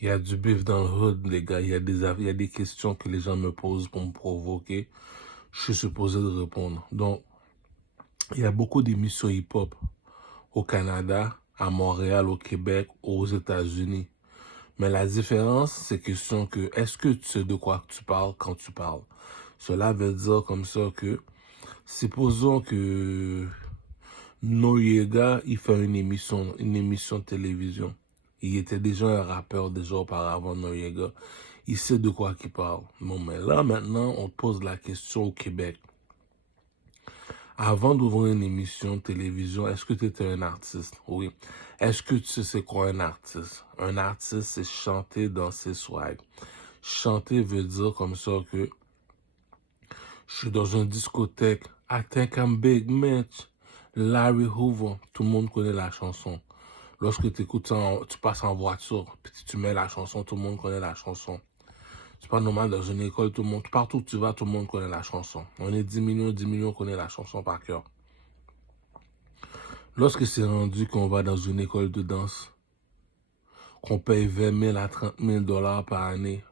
Il y a du bif dans le hood, les gars. Il y a des questions que les gens me posent pour me provoquer. Je suis supposé de répondre. Donc, il y a beaucoup d'émissions hip-hop au Canada, à Montréal, au Québec, aux États-Unis. Mais la différence, c'est question que est-ce que tu sais de quoi tu parles quand tu parles? Cela veut dire comme ça que, supposons que Noriega, il fait une émission de télévision. Il était déjà un rappeur déjà auparavant, Noriega. Il sait de quoi il parle. Bon, mais là, maintenant, on te pose la question au Québec. Avant d'ouvrir une émission de télévision, est-ce que tu étais un artiste? Oui. Est-ce que tu sais c'est quoi un artiste? Un artiste, c'est chanter, danser, swag. Chanter veut dire comme ça que je suis dans une discothèque. I think I'm big, Mitch. Larry Hoover. Tout le monde connaît la chanson. Lorsque tu écoutes ça, tu passes en voiture, puis tu mets la chanson, tout le monde connaît la chanson. C'est pas normal dans une école, tout le monde, partout où tu vas, tout le monde connaît la chanson. On est 10 millions connaît la chanson par cœur. Lorsque c'est rendu qu'on va dans une école de danse, qu'on paye 20 000 à 30 000 dollars par année,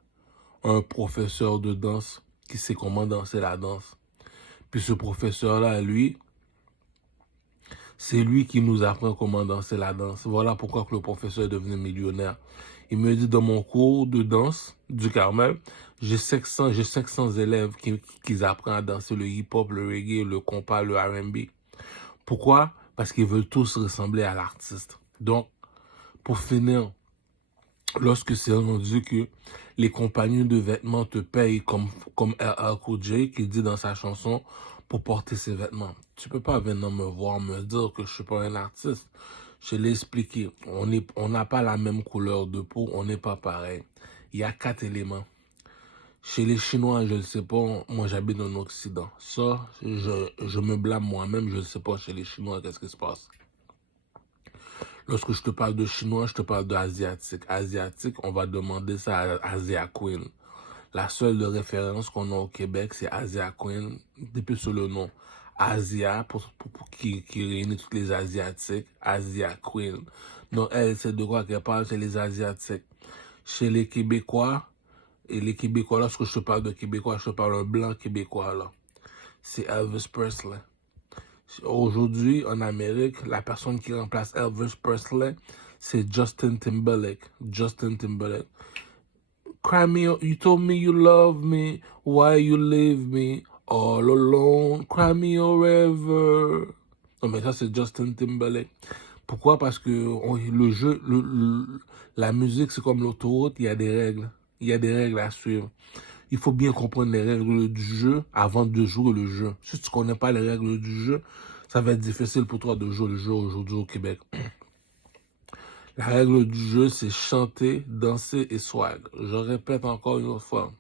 un professeur de danse qui sait comment danser la danse. Puis ce professeur-là, lui, c'est lui qui nous apprend comment danser la danse. Voilà pourquoi que le professeur est devenu millionnaire. Il me dit dans mon cours de danse du Carmel, j'ai 500 élèves qui apprennent à danser le hip-hop, le reggae, le compas, le R&B. Pourquoi? Parce qu'ils veulent tous ressembler à l'artiste. Donc, pour finir, lorsque c'est rendu que les compagnies de vêtements te payent comme LL Cool J qui dit dans sa chanson pour porter ses vêtements. Tu peux pas venir me voir me dire que je suis pas un artiste. Je l'ai expliqué. On n'a pas la même couleur de peau, on n'est pas pareil. Il y a 4 éléments. Chez les Chinois, je ne sais pas, moi j'habite en Occident. Ça, je me blâme moi-même, je ne sais pas chez les Chinois qu'est-ce qui se passe. Lorsque je te parle de chinois, je te parle d'asiatique. Asiatique, on va demander ça à Asia Queen. La seule de référence qu'on a au Québec, c'est Asia Queen, depuis sur le nom. Asia, qui réunit toutes les Asiatiques, Asia Queen. Donc, elle, c'est de quoi qu'elle parle, c'est les Asiatiques. Chez les Québécois, et les Québécois, lorsque je te parle de Québécois, je te parle d'un blanc Québécois, là. C'est Elvis Presley. Aujourd'hui, en Amérique, la personne qui remplace Elvis Presley, c'est Justin Timberlake. Justin Timberlake. Cry me, you told me you love me, why you leave me all alone? Cry me a river. Non, mais ça, c'est Justin Timberlake. Pourquoi? Parce que le jeu, la musique, c'est comme l'autoroute, il y a des règles. Il y a des règles à suivre. Il faut bien comprendre les règles du jeu avant de jouer le jeu. Si tu ne connais pas les règles du jeu, ça va être difficile pour toi de jouer le jeu aujourd'hui au Québec. La règle du jeu, c'est chanter, danser et swag. Je répète encore une autre fois.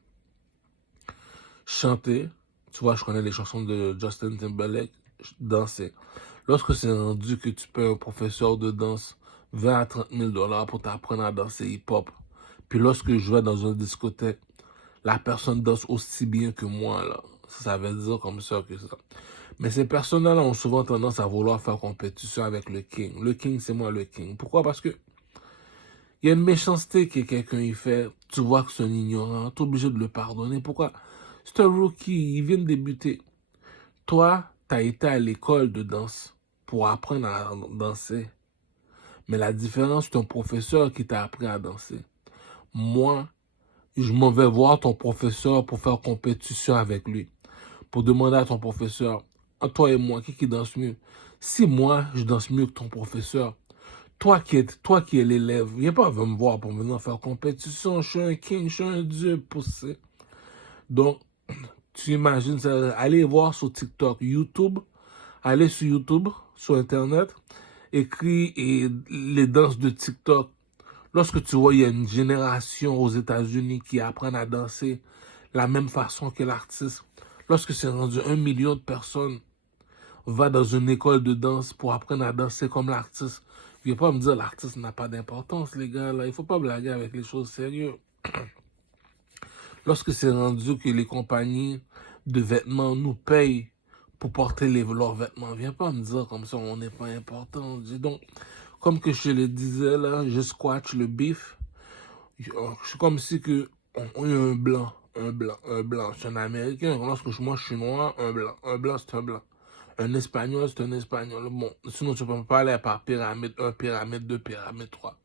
Chanter, tu vois, je connais les chansons de Justin Timberlake, danser. Lorsque c'est rendu que tu payes un professeur de danse 20 à 30 000 dollars pour t'apprendre à danser hip-hop, puis lorsque je vais dans une discothèque, la personne danse aussi bien que moi, là. Ça veut dire comme ça que ça. Mais ces personnes-là ont souvent tendance à vouloir faire compétition avec le king. Le king, c'est moi le king. Pourquoi? Parce que il y a une méchanceté que quelqu'un y fait. Tu vois que c'est un ignorant. Tu es obligé de le pardonner. Pourquoi? C'est un rookie. Il vient de débuter. Toi, tu as été à l'école de danse pour apprendre à danser. Mais la différence, c'est un professeur qui t'a appris à danser. Moi, je m'en vais voir ton professeur pour faire compétition avec lui. Pour demander à ton professeur, toi et moi, qui danse mieux? Si moi, je danse mieux que ton professeur, toi qui es l'élève, viens pas me voir pour venir faire compétition. Je suis un king, je suis un dieu poussé. Donc, tu imagines ça, allez voir sur TikTok, YouTube, allez sur YouTube, sur Internet, écris et les danses de TikTok. Lorsque tu vois, il y a une génération aux États-Unis qui apprennent à danser la même façon que l'artiste. Lorsque c'est rendu 1 million de personnes, va dans une école de danse pour apprendre à danser comme l'artiste. Viens pas me dire l'artiste n'a pas d'importance, les gars. Là, il faut pas blaguer avec les choses sérieuses. Lorsque c'est rendu que les compagnies de vêtements nous payent pour porter leurs vêtements, viens pas me dire comme ça, on n'est pas important. Donc, comme que je le disais là, je squash le beef. C'est comme si que on est un blanc, un blanc, un blanc. C'est un Américain. Lorsque moi je suis noir, un blanc. Un blanc, c'est un blanc. Un Espagnol, c'est un Espagnol. Bon, sinon tu peux pas aller par pyramide 1, pyramide 2, pyramide 3.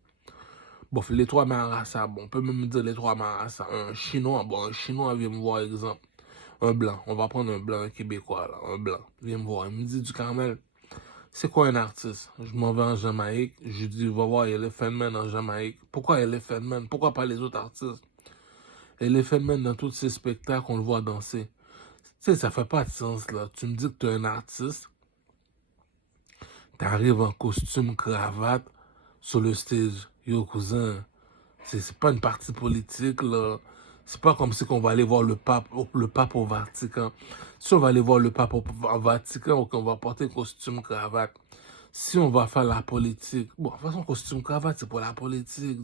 Bon, les trois Marassa, bon, on peut même dire les trois Marassa. Un Chinois, bon, un Chinois vient me voir, exemple. Un blanc, on va prendre un blanc, un Québécois, là, un blanc. Viens me voir, il me dit du Carmel. C'est quoi un artiste? Je m'en vais en Jamaïque. Je dis, va voir Elephant Man en Jamaïque. Pourquoi Elephant Man? Pourquoi pas les autres artistes? Elephant Man, dans tous ces spectacles, on le voit danser. Tu sais, ça fait pas de sens, là. Tu me dis que tu es un artiste, t'arrives en costume, cravate, sur le stage. Yo, cousin, c'est pas une partie politique, là. C'est pas comme si on va aller voir le pape au Vatican. Si on va aller voir le pape au Vatican, on va porter costume, cravate. Si on va faire la politique, bon, de toute façon, costume, cravate, c'est pour la politique.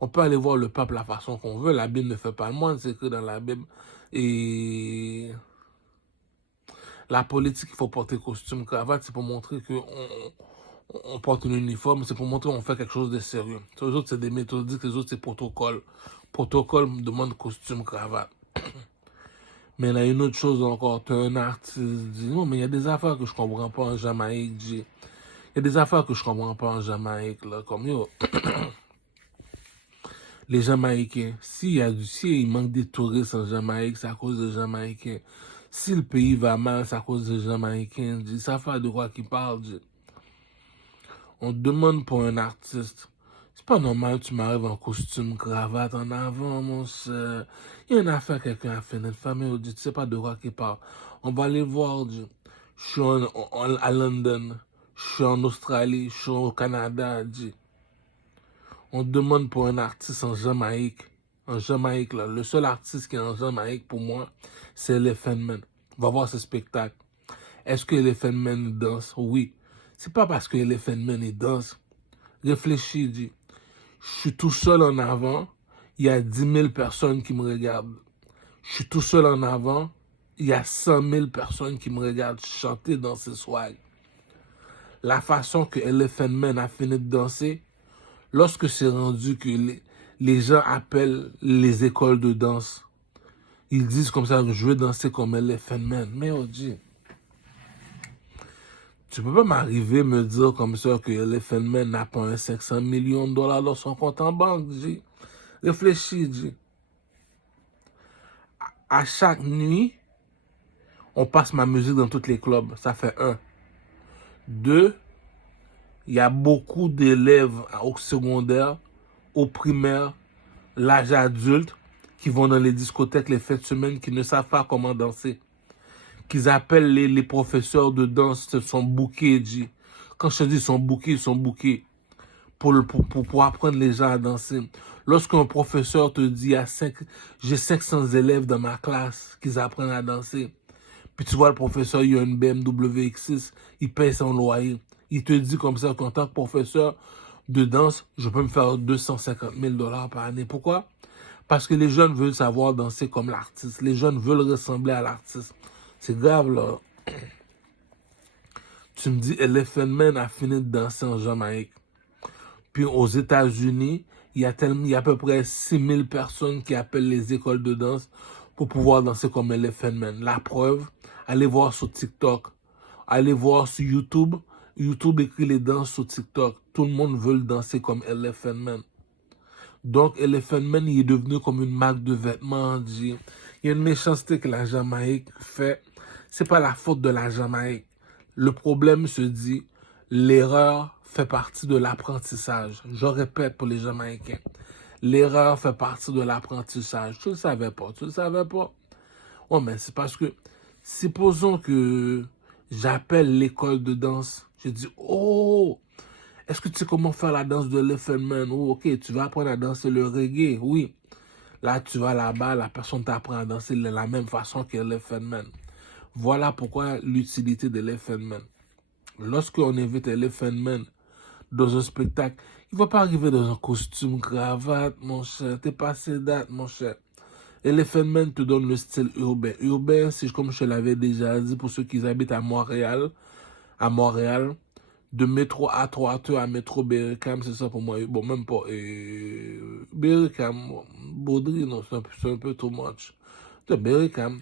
On peut aller voir le pape la façon qu'on veut. La Bible ne fait pas le moine, c'est écrit dans la Bible. Et la politique, il faut porter costume, cravate, c'est pour montrer on porte un uniforme, c'est pour montrer qu'on fait quelque chose de sérieux. Les autres, c'est des méthodiques, les autres, c'est protocole. Protocole demande costume, cravate. Mais il y a une autre chose encore, tu es un artiste, dis, non, mais il y a des affaires que je comprends pas en Jamaïque, il y a des affaires que je comprends pas en Jamaïque, là, comme yo. Les Jamaïcains, s'il manque des touristes en Jamaïque, c'est à cause des Jamaïcains. Si le pays va mal, c'est à cause des Jamaïcains. Ça fait de quoi qu'ils parlent. On te demande pour un artiste. C'est pas normal que tu m'arrives en costume, cravate, en avant, mon cher. Il y a une affaire que quelqu'un a fait, notre famille, tu sais pas de quoi qu'il parle. On va aller voir, je suis à London, je suis en Australie, je suis au Canada, on te demande pour un artiste en Jamaïque. En Jamaïque, là. Le seul artiste qui est en Jamaïque, pour moi, c'est Elephant Man. On va voir ce spectacle. Est-ce que Elephant Man danse? Oui. C'est pas parce que Elephant Man danse. Réfléchis, dis. Je suis tout seul en avant. Il y a 10 000 personnes qui me regardent. Je suis tout seul en avant. Il y a 100 000 personnes qui me regardent chanter dans ce swag. La façon que Elephant Man a fini de danser, lorsque c'est rendu que les gens appellent les écoles de danse, ils disent comme ça, je veux danser comme Elephant Man. Mais on dit, tu peux pas m'arriver me dire comme ça que Elephant Man n'a pas un 500 millions de dollars dans son compte en banque, G. Réfléchis, G. À chaque nuit, on passe ma musique dans tous les clubs. Ça fait 1. 2, il y a beaucoup d'élèves au secondaire, au primaire, l'âge adulte, qui vont dans les discothèques les fêtes de semaine, qui ne savent pas comment danser. Qu'ils appellent les professeurs de danse, sont bookés, G. Quand je te dis ils sont bookés pour apprendre les gens à danser. Lorsqu'un professeur te dit, j'ai 500 élèves dans ma classe qui apprennent à danser, puis tu vois le professeur, il a une BMW X6, il paye son loyer. Il te dit comme ça qu'en tant que professeur de danse, je peux me faire 250 000 dollars par année. Pourquoi? Parce que les jeunes veulent savoir danser comme l'artiste. Les jeunes veulent ressembler à l'artiste. C'est grave, là. Tu me dis, Elephant Man a fini de danser en Jamaïque. Puis aux États-Unis, il y a à peu près 6 000 personnes qui appellent les écoles de danse pour pouvoir danser comme Elephant Man. La preuve, allez voir sur TikTok. Allez voir sur YouTube. YouTube écrit les danses sur TikTok. Tout le monde veut danser comme Elephant Man. Donc, Elephant Man, il est devenu comme une marque de vêtements. Il y a une méchanceté que la Jamaïque fait. C'est pas la faute de la Jamaïque. Le problème se dit, l'erreur fait partie de l'apprentissage. Je répète pour les Jamaïcains. L'erreur fait partie de l'apprentissage. Tu le savais pas, tu le savais pas. Oh, mais c'est parce que, supposons que j'appelle l'école de danse. Je dis, oh, est-ce que tu sais comment faire la danse de Elephant Man? Oh, ok, tu vas apprendre à danser le reggae, oui. Là, tu vas là-bas, la personne t'apprend à danser de la même façon qu'Elephant Man. Voilà pourquoi l'utilité de Elephant Man. Lorsqu'on invite Elephant Man dans un spectacle, il ne va pas arriver dans un costume, cravate, mon cher. T'es passé date, mon cher. Elephant Man te donne le style urbain. Urbain, c'est comme je l'avais déjà dit pour ceux qui habitent à Montréal, de métro A3 à métro Berikam, c'est ça pour moi. Bon, même pas. Berikam, Baudry, non, c'est un peu too much. De Berikam,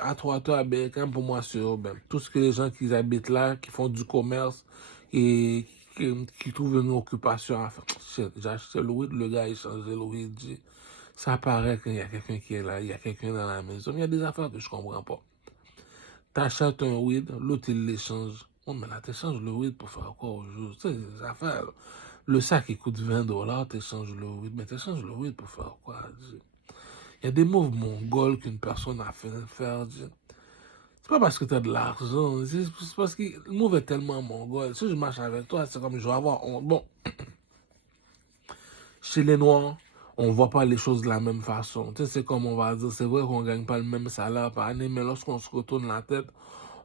à Trois-Toi à Berikam, pour moi, c'est urbain. Tout ce que les gens qui habitent là, qui font du commerce et qui trouvent une occupation à faire. J'ai acheté le weed, le gars a échangé le weed. Ça paraît qu'il y a quelqu'un qui est là, il y a quelqu'un dans la maison. Il y a des affaires que je comprends pas. T'achètes un weed, l'autre il l'échange. Oh, mais là, t'échanges le weed pour faire quoi au jour? Tu sais, des affaires. Là. Le sac il coûte $20, t'échanges le weed. Mais t'échanges le weed pour faire quoi? Il y a des moves mongols qu'une personne a fait faire. C'est pas parce que t'as de l'argent, c'est parce que le move est tellement mongol. Si je marche avec toi, c'est comme je vais avoir honte. Bon, chez les Noirs, on voit pas les choses de la même façon. Tu sais, c'est comme on va dire, c'est vrai qu'on gagne pas le même salaire par année, mais lorsqu'on se retourne la tête,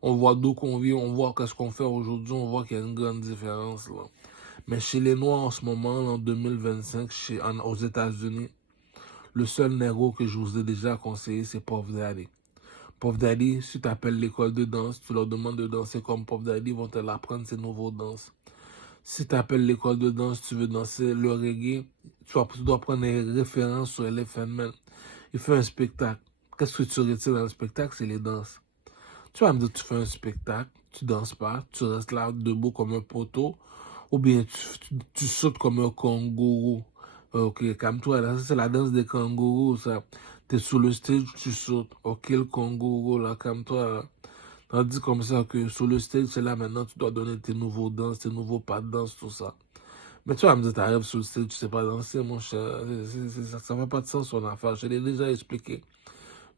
on voit d'où qu'on vit, on voit qu'est-ce qu'on fait aujourd'hui, on voit qu'il y a une grande différence là. Mais chez les Noirs en ce moment, en 2025, aux États-Unis, le seul négro que je vous ai déjà conseillé, c'est Puff Daddy. Puff Daddy, si tu appelles l'école de danse, tu leur demandes de danser comme Puff Daddy, ils vont te l'apprendre ces nouveaux danses. Si tu appelles l'école de danse, tu veux danser le reggae, tu dois prendre des références sur Elephant Man. Il fait un spectacle. Qu'est-ce que tu retires dans le spectacle? C'est les danses. Tu vas me dire, tu fais un spectacle, tu danses pas, tu restes là debout comme un poteau, ou bien tu sautes comme un kangourou. Ok, calme-toi, là, c'est la danse des kangourous, ça. T'es sur le stage, tu sautes. Ok, le kangourou, là, calme-toi, là. Tandis comme ça que sur le stage, c'est là maintenant, tu dois donner tes nouveaux danses, tes nouveaux pas de danse, tout ça. Mais tu vas me dire, t'arrives sur le stage, tu sais pas danser, mon cher. Ça fait pas de sens, son affaire. Je l'ai déjà expliqué.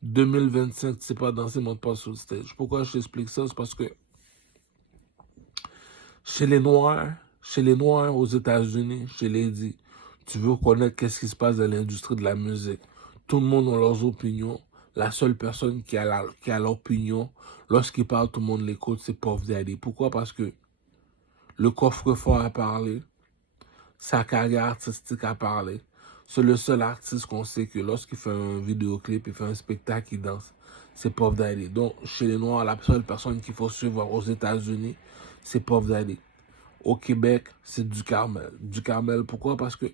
2025, tu sais pas danser, monte pas sur le stage. Pourquoi je t'explique ça? C'est parce que chez les Noirs aux États-Unis, je l'ai dit, tu veux connaître qu'est-ce qui se passe dans l'industrie de la musique. Tout le monde a leurs opinions. La seule personne qui a l'opinion, lorsqu'il parle, tout le monde l'écoute, c'est Puff Daddy. Pourquoi? Parce que le coffre-fort a parlé, sa carrière artistique a parlé. C'est le seul artiste qu'on sait que lorsqu'il fait un vidéoclip, il fait un spectacle, il danse. C'est Puff Daddy. Donc, chez les Noirs, la seule personne qu'il faut suivre aux États-Unis, c'est Puff Daddy. Au Québec, c'est du Carmel. Du Carmel, pourquoi? Parce que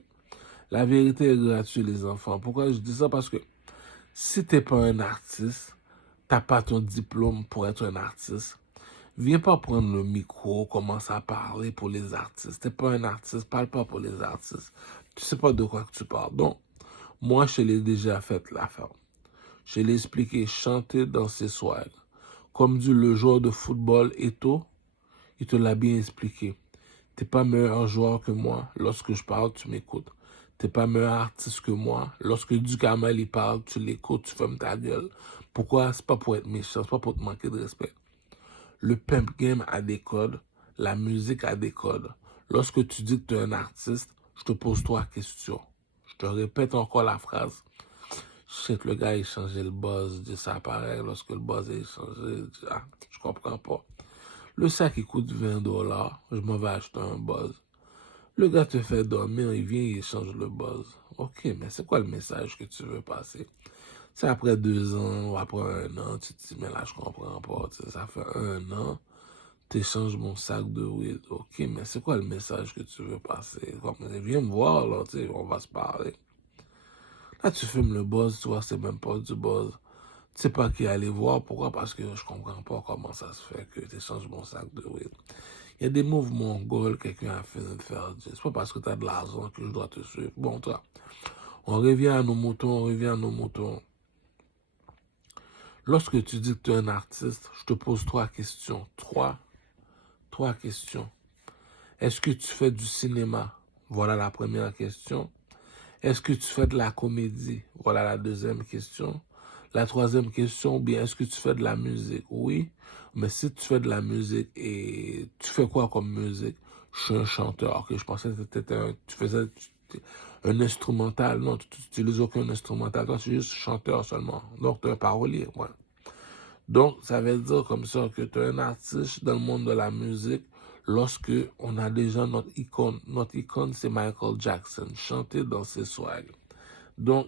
la vérité est gratuite, les enfants. Pourquoi je dis ça? Parce que si t'es pas un artiste, t'as pas ton diplôme pour être un artiste, viens pas prendre le micro, commence à parler pour les artistes. T'es pas un artiste, parle pas pour les artistes. Tu sais pas de quoi que tu parles. Donc, moi, je l'ai déjà fait l'affaire. Je l'ai expliqué, chanter dans ses soirées. Comme dit le joueur de football Eto'o, il te l'a bien expliqué. T'es pas meilleur joueur que moi. Lorsque je parle, tu m'écoutes. T'es pas meilleur artiste que moi. Lorsque Ducamel il parle, tu l'écoutes, tu fermes ta gueule. Pourquoi? C'est pas pour être méchant, c'est pas pour te manquer de respect. Le pimp game a des codes, la musique a des codes. Lorsque tu dis que tu es un artiste, je te pose trois questions. Je te répète encore la phrase. Je sais que le gars a échangé le buzz, dit ça pareil, lorsque le buzz est échangé, je comprends pas. Le sac il coûte $20, je m'en vais acheter un buzz. Le gars te fait dormir, il vient, il échange le buzz. Ok, mais c'est quoi le message que tu veux passer? C'est après 2 ans ou après 1 an, tu te dis, mais là, je comprends pas. Ça fait 1 an, tu échanges mon sac de weed. Ok, mais c'est quoi le message que tu veux passer? Comme, viens me voir, là, on va se parler. Là, tu fumes le buzz, tu vois, c'est même pas du buzz. Tu sais pas qui aller voir. Pourquoi? Parce que je comprends pas comment ça se fait que tu échanges mon sac de weed. Il y a des mouvements mongols que quelqu'un a fait de faire. C'est pas parce que tu as de l'argent que je dois te suivre. Bon, toi, on revient à nos moutons, Lorsque tu dis que tu es un artiste, je te pose trois questions. Trois questions. Est-ce que tu fais du cinéma? Voilà la première question. Est-ce que tu fais de la comédie? Voilà la deuxième question. La troisième question, bien, est-ce que tu fais de la musique? Oui, mais si tu fais de la musique et tu fais quoi comme musique? Je suis un chanteur. Ok, je pensais que tu faisais un instrumental. Non, tu n'utilises aucun instrumental. Toi, tu es juste chanteur seulement. Donc, tu es un parolier. Ouais. Donc, ça veut dire comme ça que tu es un artiste dans le monde de la musique lorsque on a déjà notre icône. Notre icône, c'est Michael Jackson, chanter dans ses swags. Donc,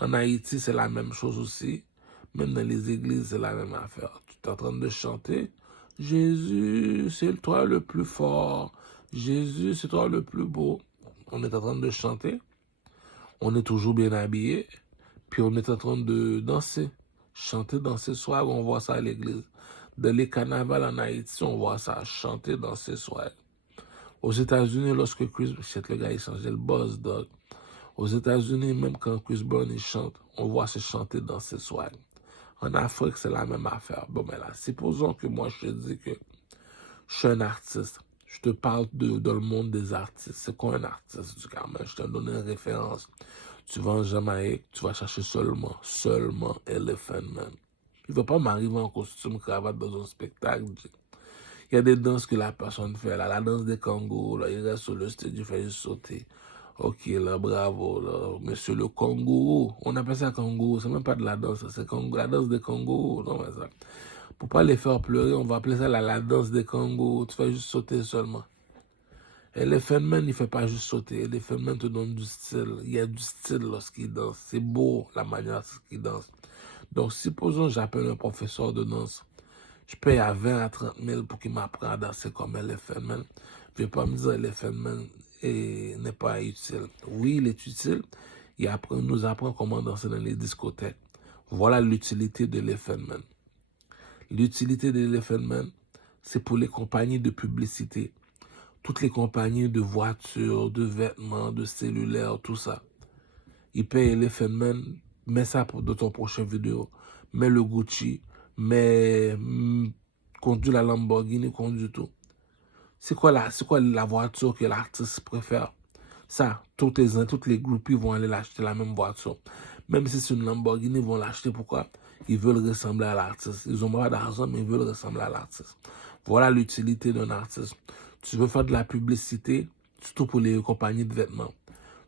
en Haïti, c'est la même chose aussi. Même dans les églises, c'est la même affaire. Tu es en train de chanter. Jésus, c'est toi le plus fort. Jésus, c'est toi le plus beau. On est en train de chanter. On est toujours bien habillé. Puis on est en train de danser. Chanter, danser, swag. On voit ça à l'église. Dans les carnavals en Haïti, on voit ça. Chanter, danser, swag. Aux États-Unis, lorsque Chris... Shit, le gars, il changeait le buzz, dog. Aux États-Unis, même quand Chris Brown il chante, on voit se chanter dans ses swag. En Afrique, c'est la même affaire. Bon, mais là, supposons que moi, je te dis que je suis un artiste. Je te parle dans le monde des artistes. C'est quoi un artiste du Carmel? Je te donne une référence. Tu vas en Jamaïque, tu vas chercher seulement Elephant Man. Il ne va pas m'arriver en costume, cravate dans un spectacle. Il y a des danses que la personne fait. Là, la danse des kangourous, là, il reste sur le stage, il fait juste sauter. Ok, là, bravo, là, monsieur le kangourou. On appelle ça kangourou, c'est même pas de la danse, c'est la danse des kangourous. Non, mais ça. Pour pas les faire pleurer, on va appeler ça la danse des kangourous. Tu fais juste sauter seulement. Et Elephant Man, il fait pas juste sauter. Elephant Man te donne du style. Il y a du style lorsqu'il danse. C'est beau la manière qu'il danse. Donc, supposons que j'appelle un professeur de danse. Je paye à 20 à 30 000 pour qu'il m'apprenne à danser comme Elephant Man. Je ne vais pas me dire Elephant Man n'est pas utile. Oui, il est utile. Il nous apprend comment danser dans les discothèques. Voilà l'utilité de l'Elephant Man. L'utilité de l'Elephant Man, c'est pour les compagnies de publicité. Toutes les compagnies de voitures, de vêtements, de cellulaires, tout ça. Ils payent Elephant Man, mets ça dans ton prochain vidéo. Mets le Gucci, mets conduis la Lamborghini, conduis tout. C'est quoi la voiture que l'artiste préfère? Ça, toutes les groupies vont aller l'acheter la même voiture. Même si c'est une Lamborghini, ils vont l'acheter. Pourquoi? Ils veulent ressembler à l'artiste. Ils n'ont pas d'argent, mais ils veulent ressembler à l'artiste. Voilà l'utilité d'un artiste. Tu veux faire de la publicité, surtout pour les compagnies de vêtements.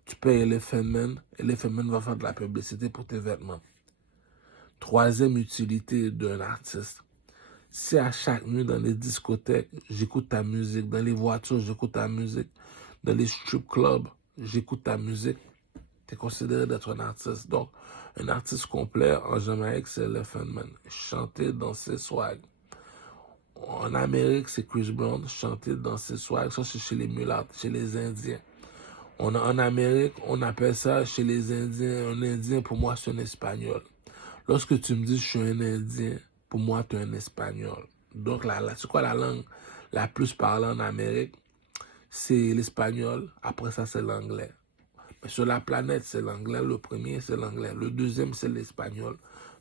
Tu payes Elephant Man va faire de la publicité pour tes vêtements. Troisième utilité d'un artiste. Si à chaque nuit dans les discothèques, j'écoute ta musique, dans les voitures, j'écoute ta musique, dans les strip clubs, j'écoute ta musique, tu es considéré d'être un artiste. Donc, un artiste complet en Jamaïque, c'est Elephant Man. Chanter, danser, swag. En Amérique, c'est Chris Brown. Chanter, danser, swag. Ça, c'est chez les mulattes, chez les Indiens. En Amérique, on appelle ça chez les Indiens. Un Indien, pour moi, c'est un Espagnol. Lorsque tu me dis je suis un Indien, pour moi, tu es un Espagnol. Donc, c'est quoi la langue la plus parlée en Amérique? C'est l'espagnol. Après ça, c'est l'anglais. Mais sur la planète, c'est l'anglais. Le premier, c'est l'anglais. Le deuxième, c'est l'espagnol.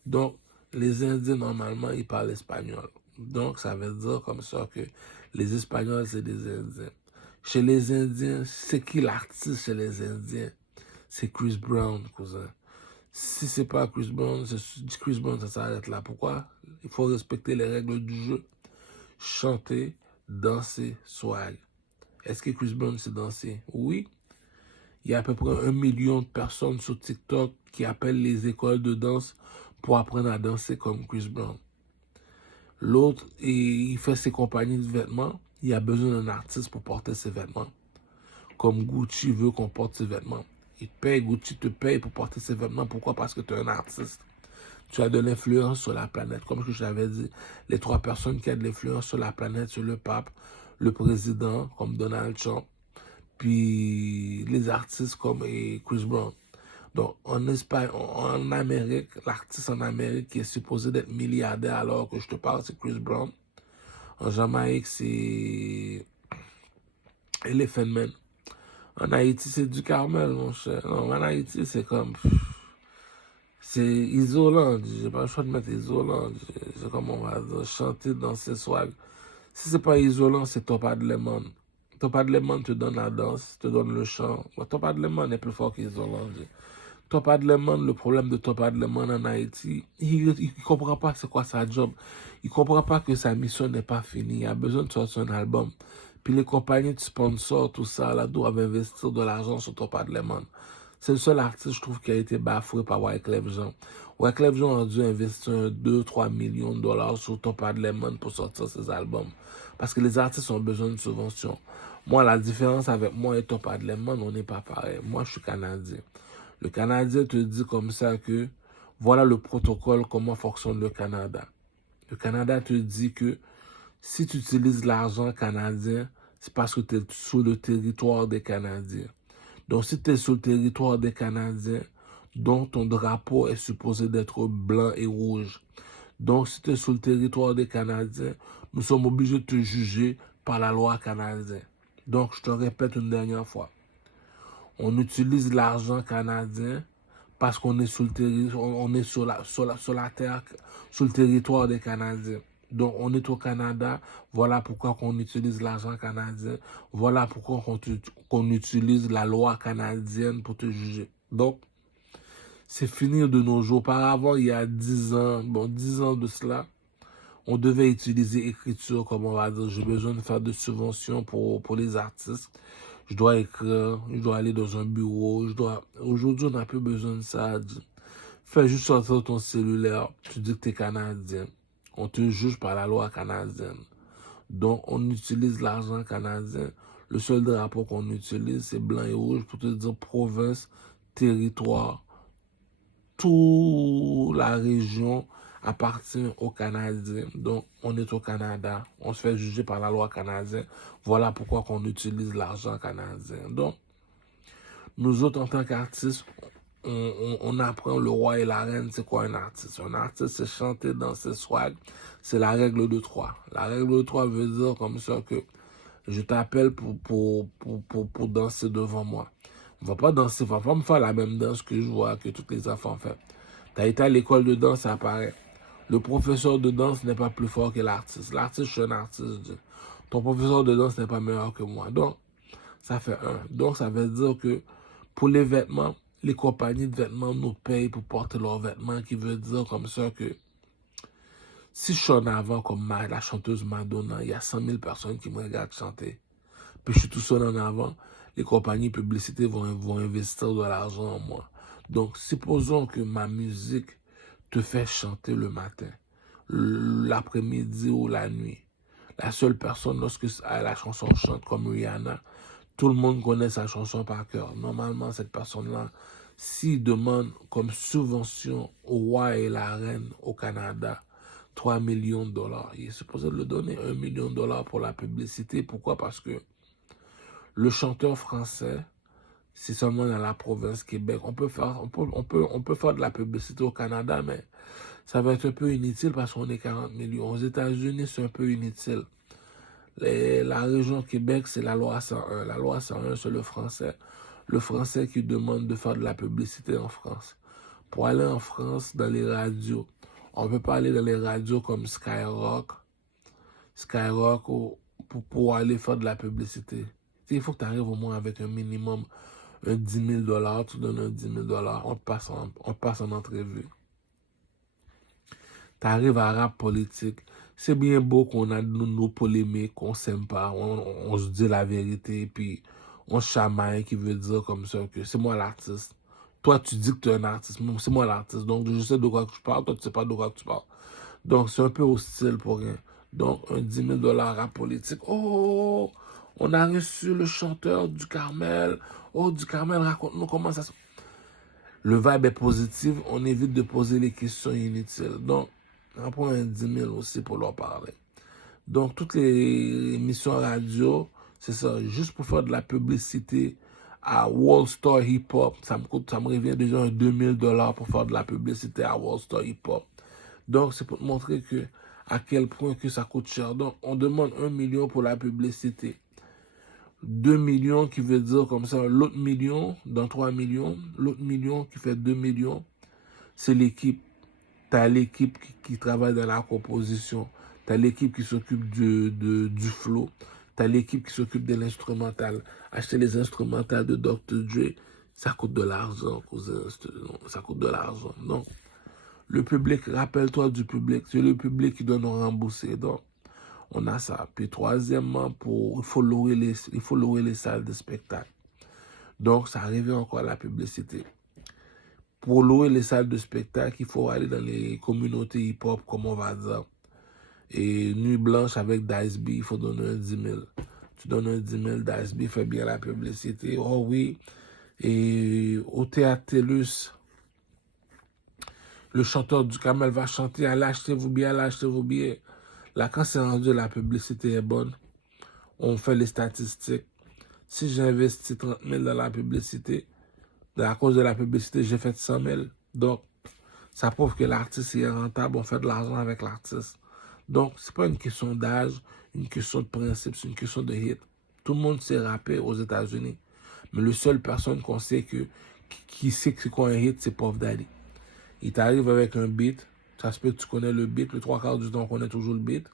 Donc, les Indiens, normalement, ils parlent espagnol. Donc, ça veut dire comme ça que les Espagnols, c'est des Indiens. Chez les Indiens, c'est qui l'artiste chez les Indiens? C'est Chris Brown, cousin. Si c'est pas Chris Brown, ça s'arrête là. Pourquoi? Il faut respecter les règles du jeu. Chanter, danser, swag. Est-ce que Chris Brown sait danser? Oui. Il y a à peu près 1 million de personnes sur TikTok qui appellent les écoles de danse pour apprendre à danser comme Chris Brown. L'autre, il fait ses compagnies de vêtements. Il a besoin d'un artiste pour porter ses vêtements. Comme Gucci veut qu'on porte ses vêtements. Gucci te paye pour porter ses vêtements. Pourquoi? Parce que tu es un artiste. Tu as de l'influence sur la planète. Comme je t'avais dit, les 3 personnes qui ont de l'influence sur la planète, c'est le pape, le président, comme Donald Trump, puis les artistes comme Chris Brown. Donc, en Espagne, en Amérique, l'artiste en Amérique qui est supposé d'être milliardaire alors que je te parle, c'est Chris Brown. En Jamaïque, c'est Elephant Man. En Haïti, c'est du Carmel, mon cher. Non, en Haïti, c'est comme... C'est isolant. J'ai pas le choix de mettre isolant. C'est comme on va dire, chanter, danser, swag. Si c'est pas isolant, c'est Top Adleman. Top Adleman te donne la danse, te donne le chant. Top Adleman est plus fort qu'isolant. Top Adleman, le problème de Top Adleman en Haïti, il ne comprend pas c'est quoi sa job. Il ne comprend pas que sa mission n'est pas finie. Il a besoin de sortir un album. Puis les compagnies de sponsors, tout ça, là, doivent investir de l'argent sur Top Adleman. C'est le seul artiste, je trouve, qui a été bafoué par Wyclef Jean. Wyclef Jean a dû investir 2-3 millions de dollars sur Top Adleman pour sortir ses albums. Parce que les artistes ont besoin de subventions. Moi, la différence avec moi et Top Adleman, on n'est pas pareil. Moi, je suis Canadien. Le Canadien te dit comme ça que voilà le protocole, comment fonctionne le Canada. Le Canada te dit que si tu utilises l'argent canadien, c'est parce que tu es sur le territoire des Canadiens. Donc, si tu es sur le territoire des Canadiens, donc ton drapeau est supposé d'être blanc et rouge. Donc, si tu es sur le territoire des Canadiens, nous sommes obligés de te juger par la loi canadienne. Donc, je te répète une dernière fois. On utilise l'argent canadien parce qu'on est sur le territoire, on est sur la terre, sur le territoire des Canadiens. Donc, on est au Canada. Voilà pourquoi on utilise l'argent canadien. Voilà pourquoi on utilise la loi canadienne pour te juger. Donc, c'est fini de nos jours. Auparavant, il y a 10 ans, 10 ans de cela, on devait utiliser écriture, comme on va dire. J'ai besoin de faire des subventions pour les artistes. Je dois écrire, je dois aller dans un bureau. Aujourd'hui, on n'a plus besoin de ça. Fais juste sortir ton cellulaire. Tu dis que tu es Canadien. On te juge par la loi canadienne. Donc, on utilise l'argent canadien. Le seul drapeau qu'on utilise, c'est blanc et rouge pour te dire province, territoire. Toute la région appartient aux Canadiens. Donc, on est au Canada. On se fait juger par la loi canadienne. Voilà pourquoi on utilise l'argent canadien. Donc, nous autres, en tant qu'artistes, on apprend le roi et la reine, c'est quoi un artiste? Un artiste, c'est chanter, danser, swag. C'est la règle de 3. La règle de 3 veut dire comme ça que je t'appelle pour danser devant moi. On va pas danser, on va pas me faire la même danse que je vois que tous les enfants font. Tu as été à l'école de danse, ça apparaît. Le professeur de danse n'est pas plus fort que l'artiste. L'artiste, je suis un artiste. Ton professeur de danse n'est pas meilleur que moi. Donc, ça fait 1. Donc, ça veut dire que pour les vêtements, les compagnies de vêtements nous payent pour porter leurs vêtements, qui veut dire comme ça que si je suis en avant comme la chanteuse Madonna, il y a 100 000 personnes qui me regardent chanter. Puis je suis tout seul en avant, les compagnies publicité vont investir de l'argent en moi. Donc, supposons que ma musique te fait chanter le matin, l'après-midi ou la nuit. La seule personne, lorsque la chanson chante comme Rihanna, tout le monde connaît sa chanson par cœur. Normalement, cette personne-là, s'il demande comme subvention au roi et la reine au Canada 3 millions de dollars, il est supposé le donner 1 million de dollars pour la publicité. Pourquoi? Parce que le chanteur français, c'est seulement dans la province Québec. On peut faire de la publicité au Canada, mais ça va être un peu inutile parce qu'on est 40 millions. Aux États-Unis, c'est un peu inutile. La région Québec, c'est la loi 101. La loi 101, c'est le français. Le français qui demande de faire de la publicité en France. Pour aller en France, dans les radios, on ne peut pas aller dans les radios comme Skyrock ou pour aller faire de la publicité. Il faut que tu arrives au moins avec un minimum, un 10 000 dollars, tu donnes un 10 000 dollars, on passe en entrevue. Tu arrives à rap politique. C'est bien beau qu'on a nos polémiques, qu'on s'aime pas, on se dit la vérité, puis on chamaille, qui veut dire comme ça que c'est moi l'artiste. Toi, tu dis que tu es un artiste, mais c'est moi l'artiste. Donc, je sais de quoi que je parle, toi, tu sais pas de quoi que tu parles. Donc, c'est un peu hostile pour rien. Donc, un 10 000 dollars rap politique. Oh, on a reçu le chanteur du Carmel. Oh, du Carmel, raconte-nous comment ça se... Le vibe est positif, on évite de poser les questions inutiles. Donc, on prend un 10 000 aussi pour leur parler. Donc, toutes les émissions radio, c'est ça, juste pour faire de la publicité à Wall Star Hip Hop, ça me revient déjà un 2 000 dollars pour faire de la publicité à Wall Star Hip Hop. Donc, c'est pour te montrer que à quel point que ça coûte cher. Donc, on demande 1 million pour la publicité. 2 millions qui veut dire comme ça, l'autre million, dans 3 millions, l'autre million qui fait 2 millions, c'est l'équipe. Tu as l'équipe qui travaille dans la composition. Tu as l'équipe qui s'occupe du flow. Tu as l'équipe qui s'occupe de l'instrumental. Acheter les instrumentales de Dr. Dre, ça coûte de l'argent. Ça coûte de l'argent. Donc, le public, rappelle-toi du public. C'est le public qui doit nous rembourser. Donc, on a ça. Puis troisièmement, il faut louer les salles de spectacle. Donc, ça revient encore à la publicité. Pour louer les salles de spectacle, il faut aller dans les communautés hip-hop, comme on va dire. Et Nuit Blanche avec Dice B, il faut donner un 10 000. Tu donnes un 10 000, Dice B fait bien la publicité. Oh oui. Et au Théâtre TELUS, le chanteur du Carmel va chanter, allez acheter vos billets, allez acheter vos billets. Là, quand c'est rendu, la publicité est bonne. On fait les statistiques. Si j'ai investi 30 000 dans la publicité, à cause de la publicité, j'ai fait 100 000. Donc, ça prouve que l'artiste est rentable, on fait de l'argent avec l'artiste. Donc, c'est pas une question d'âge, une question de principe, c'est une question de hit. Tout le monde sait rapper aux États-Unis. Mais le seul personne qu'on sait qui sait que c'est quoi un hit, c'est Puff Daddy. Il t'arrive avec un beat, ça se peut que tu connais le beat, le trois quarts du temps on connaît toujours le beat.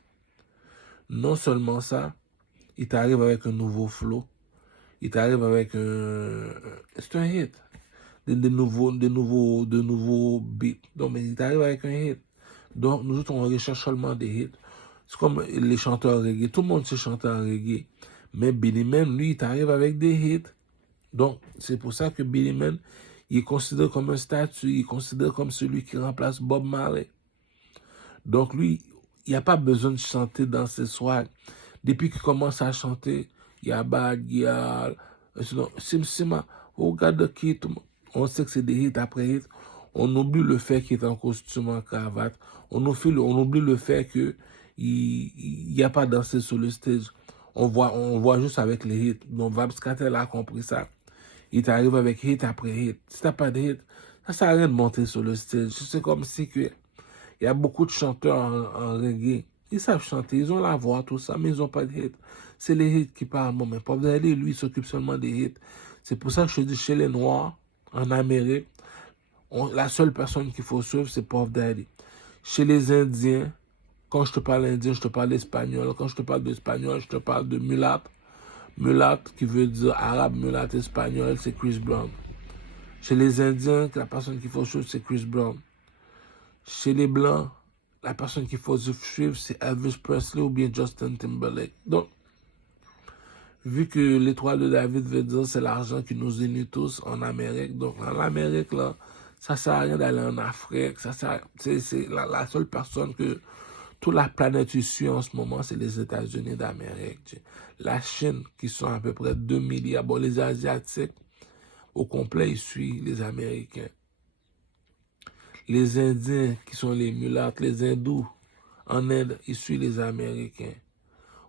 Non seulement ça, il t'arrive avec un nouveau flow, il t'arrive avec un... C'est un hit. De nouveaux beats. Donc, mais il t'arrive avec un hit. Donc, nous autres, on recherche seulement des hits. C'est comme les chanteurs reggae. Tout le monde sait chanter en reggae. Mais Billy Man, lui, il t'arrive avec des hits. Donc, c'est pour ça que Billy Man, il est considéré comme un statut. Il est considéré comme celui qui remplace Bob Marley. Donc, lui, il n'y a pas besoin de chanter dans ses soirs. Depuis qu'il commence à chanter, il y a Bad Gyal, Sim Sima, regarde qui, on sait que c'est des hits après hits. On oublie le fait qu'il est en costume, en cravate. On oublie le fait qu'il n'y a pas dansé sur le stage. On voit juste avec les hits. Donc, Vybz Kartel a compris ça. Il t'arrive avec hit après hit. Si t'as pas de hit, ça sert à rien de monter sur le stage. C'est comme si que il y a beaucoup de chanteurs en reggae. Ils savent chanter, ils ont la voix, tout ça, mais ils n'ont pas de hit. C'est les hits qui parlent. Bon, mais Puff Daddy, lui, il s'occupe seulement des hits. C'est pour ça que je te dis, chez les Noirs, en Amérique, la seule personne qu'il faut suivre, c'est Puff Daddy. Chez les Indiens, quand je te parle indien, je te parle espagnol. Quand je te parle d'espagnol, je te parle de mulat. Mulat, qui veut dire arabe, mulat espagnol, c'est Chris Brown. Chez les Indiens, la personne qu'il faut suivre, c'est Chris Brown. Chez les Blancs, la personne qu'il faut suivre, c'est Elvis Presley ou bien Justin Timberlake. Donc, vu que l'étoile de David veut dire c'est l'argent qui nous unit tous en Amérique, donc en Amérique, là, ça sert à rien d'aller en Afrique. C'est la seule personne que toute la planète suit en ce moment, c'est les États-Unis d'Amérique. La Chine, qui sont à peu près 2 milliards. Bon, les Asiatiques, au complet, ils suivent les Américains. Les Indiens, qui sont les mulattes, les hindous, en Inde, ils suivent les Américains.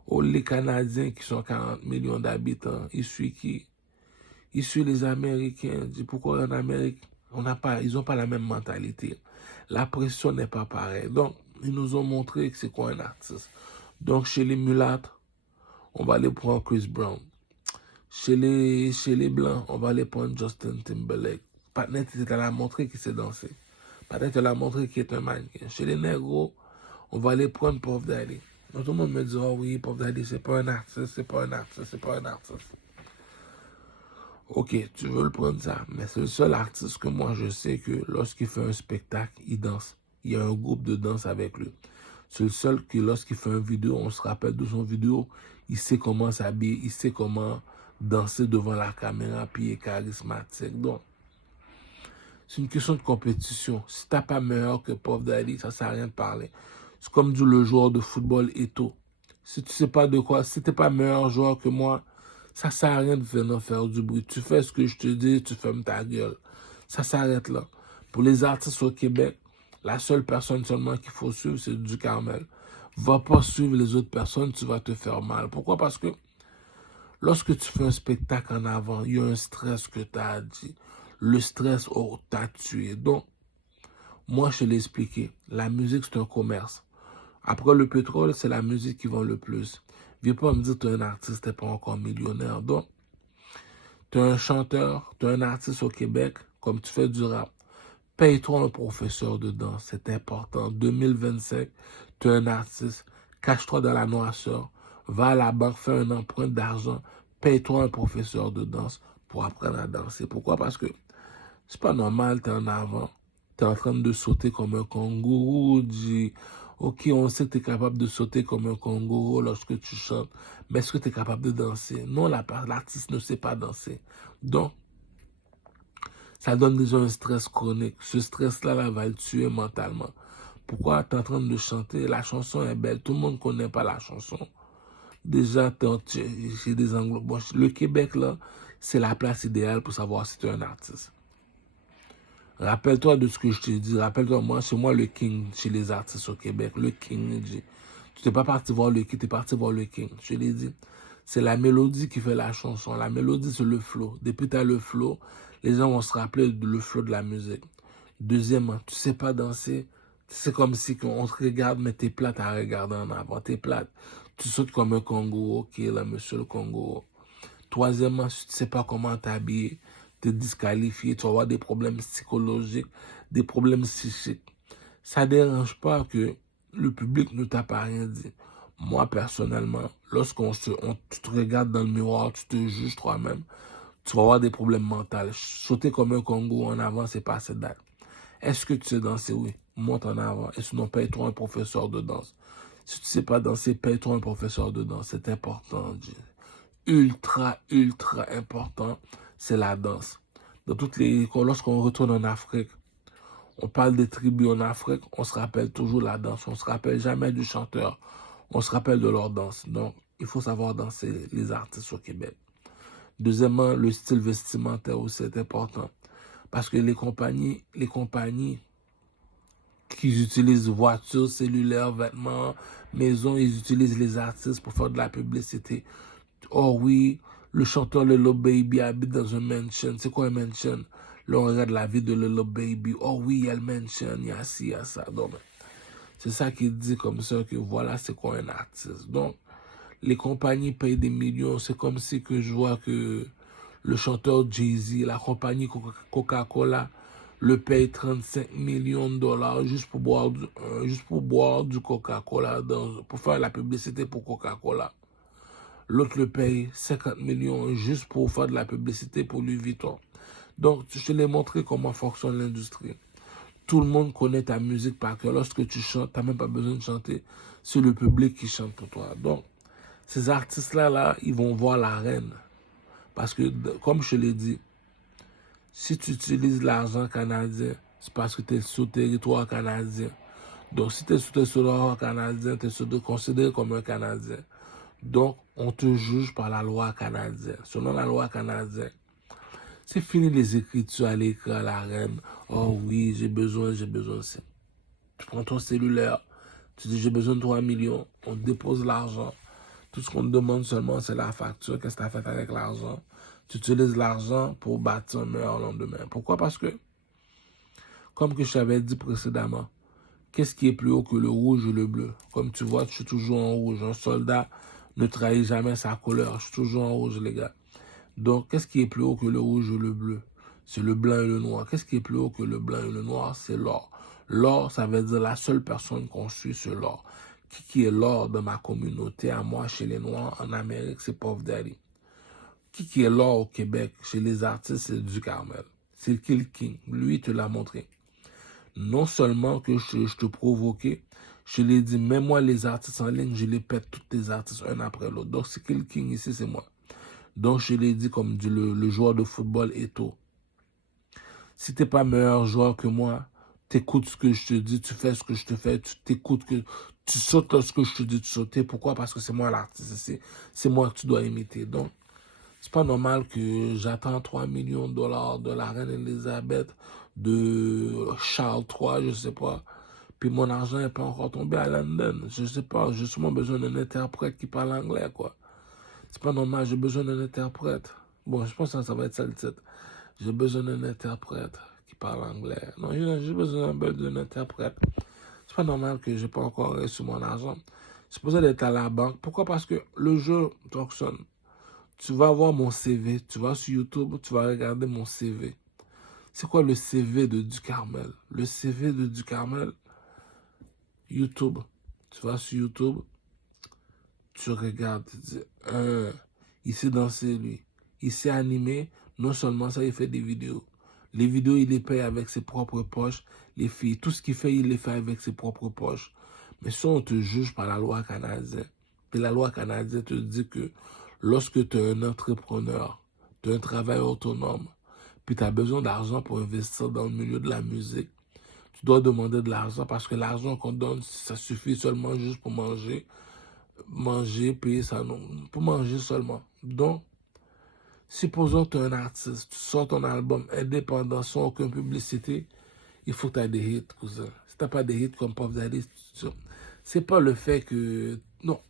Ou les Canadiens, qui sont 40 millions d'habitants, ils suivent qui? Ils suivent les Américains. Pourquoi en Amérique, ils n'ont pas la même mentalité. La pression n'est pas pareille. Donc, ils nous ont montré que c'est quoi un artiste. Donc, chez les mulattes, on va aller prendre Chris Brown. Chez les Blancs, on va aller prendre Justin Timberlake. Patnet, il t'a montré qu'il sait danser. Patnet, il a montré qu'il est un mannequin. Chez les négros, on va aller prendre Puff Daddy. Donc, tout le monde me dit, oh oui, Puff Daddy, c'est pas un artiste, c'est pas un artiste, c'est pas un artiste. Ok, tu veux le prendre ça, mais c'est le seul artiste que moi je sais que lorsqu'il fait un spectacle, il danse. Il y a un groupe de danse avec lui. C'est le seul que lorsqu'il fait une vidéo, on se rappelle de son vidéo, il sait comment s'habiller, il sait comment danser devant la caméra, puis il est charismatique. Donc, c'est une question de compétition. Si t'as pas meilleur que Puff Daddy, ça sert à rien de parler. C'est comme dit le joueur de football Eto'o. Si tu sais pas de quoi, si t'es pas meilleur joueur que moi, ça sert à rien de venir faire du bruit. Tu fais ce que je te dis, tu fermes ta gueule. Ça s'arrête là. Pour les artistes au Québec, la seule personne seulement qu'il faut suivre, c'est Ducarmel. Va pas suivre les autres personnes, tu vas te faire mal. Pourquoi? Parce que lorsque tu fais un spectacle en avant, il y a un stress que tu as dit. Le stress t'a tué. Donc, moi, je te l'ai expliqué. La musique, c'est un commerce. Après le pétrole, c'est la musique qui vend le plus. Viens pas me dire que tu es un artiste, tu n'es pas encore millionnaire. Donc, tu es un chanteur, tu es un artiste au Québec, comme tu fais du rap. Paye-toi un professeur de danse, c'est important. 2025, tu es un artiste, cache-toi dans la noirceur, va à la banque, fais un emprunt d'argent, paye-toi un professeur de danse pour apprendre à danser. Pourquoi? Parce que c'est pas normal, tu es en avant, tu es en train de sauter comme un kangourou, ok, on sait que tu es capable de sauter comme un kangourou lorsque tu chantes, mais est-ce que tu es capable de danser? Non, l'artiste ne sait pas danser. Donc, ça donne déjà un stress chronique. Ce stress-là va le tuer mentalement. Pourquoi tu es en train de chanter? La chanson est belle. Tout le monde ne connaît pas la chanson. Déjà, j'ai des anglo. Bon, le Québec, là, c'est la place idéale pour savoir si tu es un artiste. Rappelle-toi de ce que je t'ai dit. Rappelle-toi, moi, c'est moi le king chez les artistes au Québec. Le king. Tu n'es pas parti voir le king, tu es parti voir le king. Je l'ai dit. C'est la mélodie qui fait la chanson. La mélodie, c'est le flow. Depuis que tu as le flow, les gens vont se rappeler de le flow de la musique. Deuxièmement, tu sais pas danser. C'est comme si on te regarde, mais t'es plate à regarder en avant. T'es plate. Tu sautes comme un kangourou. Ok, là, monsieur le kangourou. Troisièmement, si tu sais pas comment t'habiller, t'es disqualifié. Tu vas avoir des problèmes psychologiques, des problèmes psychiques. Ça dérange pas que le public ne t'a pas rien dit. Moi, personnellement, tu te regardes dans le miroir, tu te juges toi-même, tu vas avoir des problèmes mentaux. Sauter comme un Congo en avant, c'est pas assez date. Est-ce que tu sais danser? Oui. Monte en avant. Et sinon, paye-toi un professeur de danse. Si tu sais pas danser, paye-toi un professeur de danse. C'est important. Ultra, ultra important, c'est la danse. Dans toutes les écoles, lorsqu'on retourne en Afrique, on parle des tribus en Afrique, on se rappelle toujours la danse. On se rappelle jamais du chanteur. On se rappelle de leur danse. Donc, il faut savoir danser les artistes au Québec. Deuxièmement, le style vestimentaire aussi est important. Parce que les compagnies qui utilisent voitures, cellulaires, vêtements, maisons, ils utilisent les artistes pour faire de la publicité. Oh oui, le chanteur Lil Baby habite dans un mansion. C'est quoi un mansion? Là, on regarde la vie de Lil Baby. Oh oui, il y a le mansion, il y a ci, il y a ça. Donc, c'est ça qui dit comme ça que voilà, c'est quoi un artiste. Donc, les compagnies payent des millions. C'est comme si que je vois que le chanteur Jay-Z, la compagnie Coca-Cola, le paye 35 millions de dollars juste pour boire du Coca-Cola, pour faire la publicité pour Coca-Cola. L'autre le paye 50 millions juste pour faire de la publicité pour Louis Vuitton. Donc, je te l'ai montré comment fonctionne l'industrie. Tout le monde connaît ta musique par cœur. Lorsque tu chantes, tu n'as même pas besoin de chanter. C'est le public qui chante pour toi. Donc, ces artistes-là, ils vont voir l'arène. Parce que, comme je te l'ai dit, si tu utilises l'argent canadien, c'est parce que tu es sur le territoire canadien. Donc, si tu es sur le territoire canadien, tu es considéré comme un Canadien. Donc, on te juge par la loi canadienne. Selon la loi canadienne, c'est fini les écritures à l'écran à la reine. Oh oui, j'ai besoin. Tu prends ton cellulaire, tu dis j'ai besoin de 3 millions, on te dépose l'argent. Tout ce qu'on te demande seulement, c'est la facture. Qu'est-ce que tu as fait avec l'argent? Tu utilises l'argent pour bâtir un meilleur lendemain. Pourquoi? Parce que, comme que je t'avais dit précédemment, qu'est-ce qui est plus haut que le rouge et le bleu? Comme tu vois, je suis toujours en rouge. Un soldat ne trahit jamais sa couleur. Je suis toujours en rouge, les gars. Donc, qu'est-ce qui est plus haut que le rouge et le bleu? C'est le blanc et le noir. Qu'est-ce qui est plus haut que le blanc et le noir? C'est l'or. L'or, ça veut dire la seule personne qu'on suit, c'est l'or. Qui est l'or de ma communauté, à moi, chez les Noirs, en Amérique, c'est Puff Daddy. Qui est l'or au Québec, chez les artistes, c'est Ducarmel. C'est Kill King. Lui, il te l'a montré. Non seulement que je te provoquais, je l'ai dit, même moi, les artistes en ligne, je les pète tous les artistes un après l'autre. Donc, c'est Kill King ici, c'est moi. Donc, je l'ai dit comme dit le joueur de football Eto'o. Si tu n'es pas meilleur joueur que moi, tu écoutes ce que je te dis, tu fais ce que je te fais, tu sautes lorsque je te dis de sauter. Pourquoi? Parce que c'est moi l'artiste, c'est moi que tu dois imiter. Donc, c'est pas normal que j'attends 3 millions de dollars de la reine Elisabeth, de Charles III, je sais pas. Puis mon argent n'est pas encore tombé à London. Je sais pas, j'ai sûrement besoin d'un interprète qui parle anglais, quoi. C'est pas normal, j'ai besoin d'un interprète. Bon, je pense que ça va être ça le titre. J'ai besoin d'un interprète qui parle anglais. Non, j'ai besoin d'un interprète. C'est pas normal que j'ai pas encore reçu mon argent. C'est supposé d'être à la banque. Pourquoi? Parce que le jeu fonctionne. Tu vas voir mon CV. Tu vas sur YouTube, tu vas regarder mon CV. C'est quoi le CV de Ducarmel? Le CV de Ducarmel, YouTube. Tu vas sur YouTube, tu regardes, tu dis, il sait danser, lui. Il sait animer. Non seulement ça, il fait des vidéos. Les vidéos, il les paye avec ses propres poches. Les filles, tout ce qu'il fait, il les fait avec ses propres poches. Mais ça, on te juge par la loi canadienne. Et la loi canadienne te dit que lorsque tu es un entrepreneur, tu as un travail autonome, puis tu as besoin d'argent pour investir dans le milieu de la musique, tu dois demander de l'argent parce que l'argent qu'on donne, ça suffit seulement juste pour manger, payer ça, non, pour manger seulement. Donc, supposons que tu es un artiste, tu sors ton album indépendant sans aucune publicité, il faut que tu aies des hits, cousin. Si tu n'as pas des hits comme Puff Daddy, c'est pas le fait que... Non.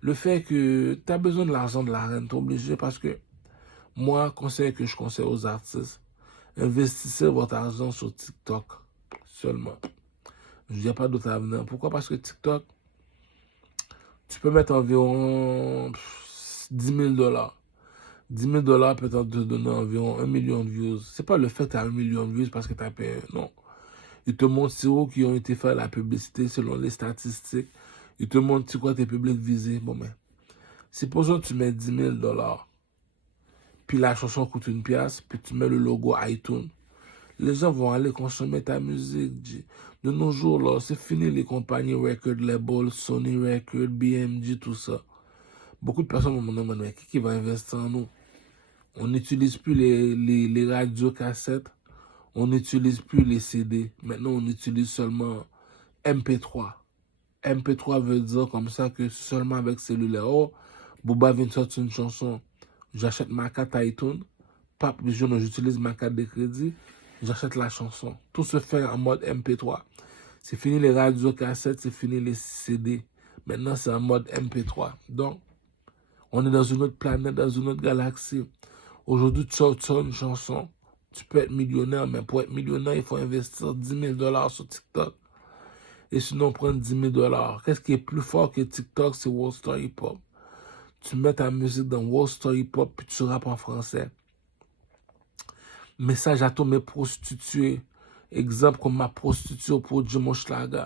Le fait que tu as besoin de l'argent de la reine, tu es obligé parce que moi, conseil que je conseille aux artistes, investissez votre argent sur TikTok seulement. Je n'y a pas d'autre avenir. Pourquoi? Parce que TikTok, tu peux mettre environ 10 000 $. 10 000 $ peut te donner environ 1 million de views. C'est pas le fait que tu as 1 million de views parce que tu as payé. Non. Ils te montrent c'est où qui ont été fait la publicité selon les statistiques. Ils te montrent c'est quoi tes publics visés. Bon, mais supposons que tu mets 10 000 $. Puis la chanson coûte une pièce. Puis tu mets le logo iTunes. Les gens vont aller consommer ta musique. De nos jours, là, c'est fini les compagnies record label, Sony Record, BMG, tout ça. Beaucoup de personnes vont me demander qui va investir en nous. On n'utilise plus les radios cassettes. On n'utilise plus les CD. Maintenant, on utilise seulement MP3. MP3 veut dire comme ça que seulement avec cellulaire. Oh, Booba vient de sortir une chanson. J'achète ma carte iTunes. Pape, j'utilise ma carte de crédit. J'achète la chanson. Tout se fait en mode MP3. C'est fini les radios cassettes, c'est fini les CD. Maintenant, c'est en mode MP3. Donc, on est dans une autre planète, dans une autre galaxie. Aujourd'hui, tu sors une chanson. Tu peux être millionnaire, mais pour être millionnaire, il faut investir 10 000 $ sur TikTok. Et sinon, prendre 10 000 $. Qu'est-ce qui est plus fort que TikTok? C'est World Star Hip Hop. Tu mets ta musique dans World Star Hip Hop, puis tu rappes en français. Message à tous mes prostituées. Exemple comme ma prostituée pour Jimo Schlager.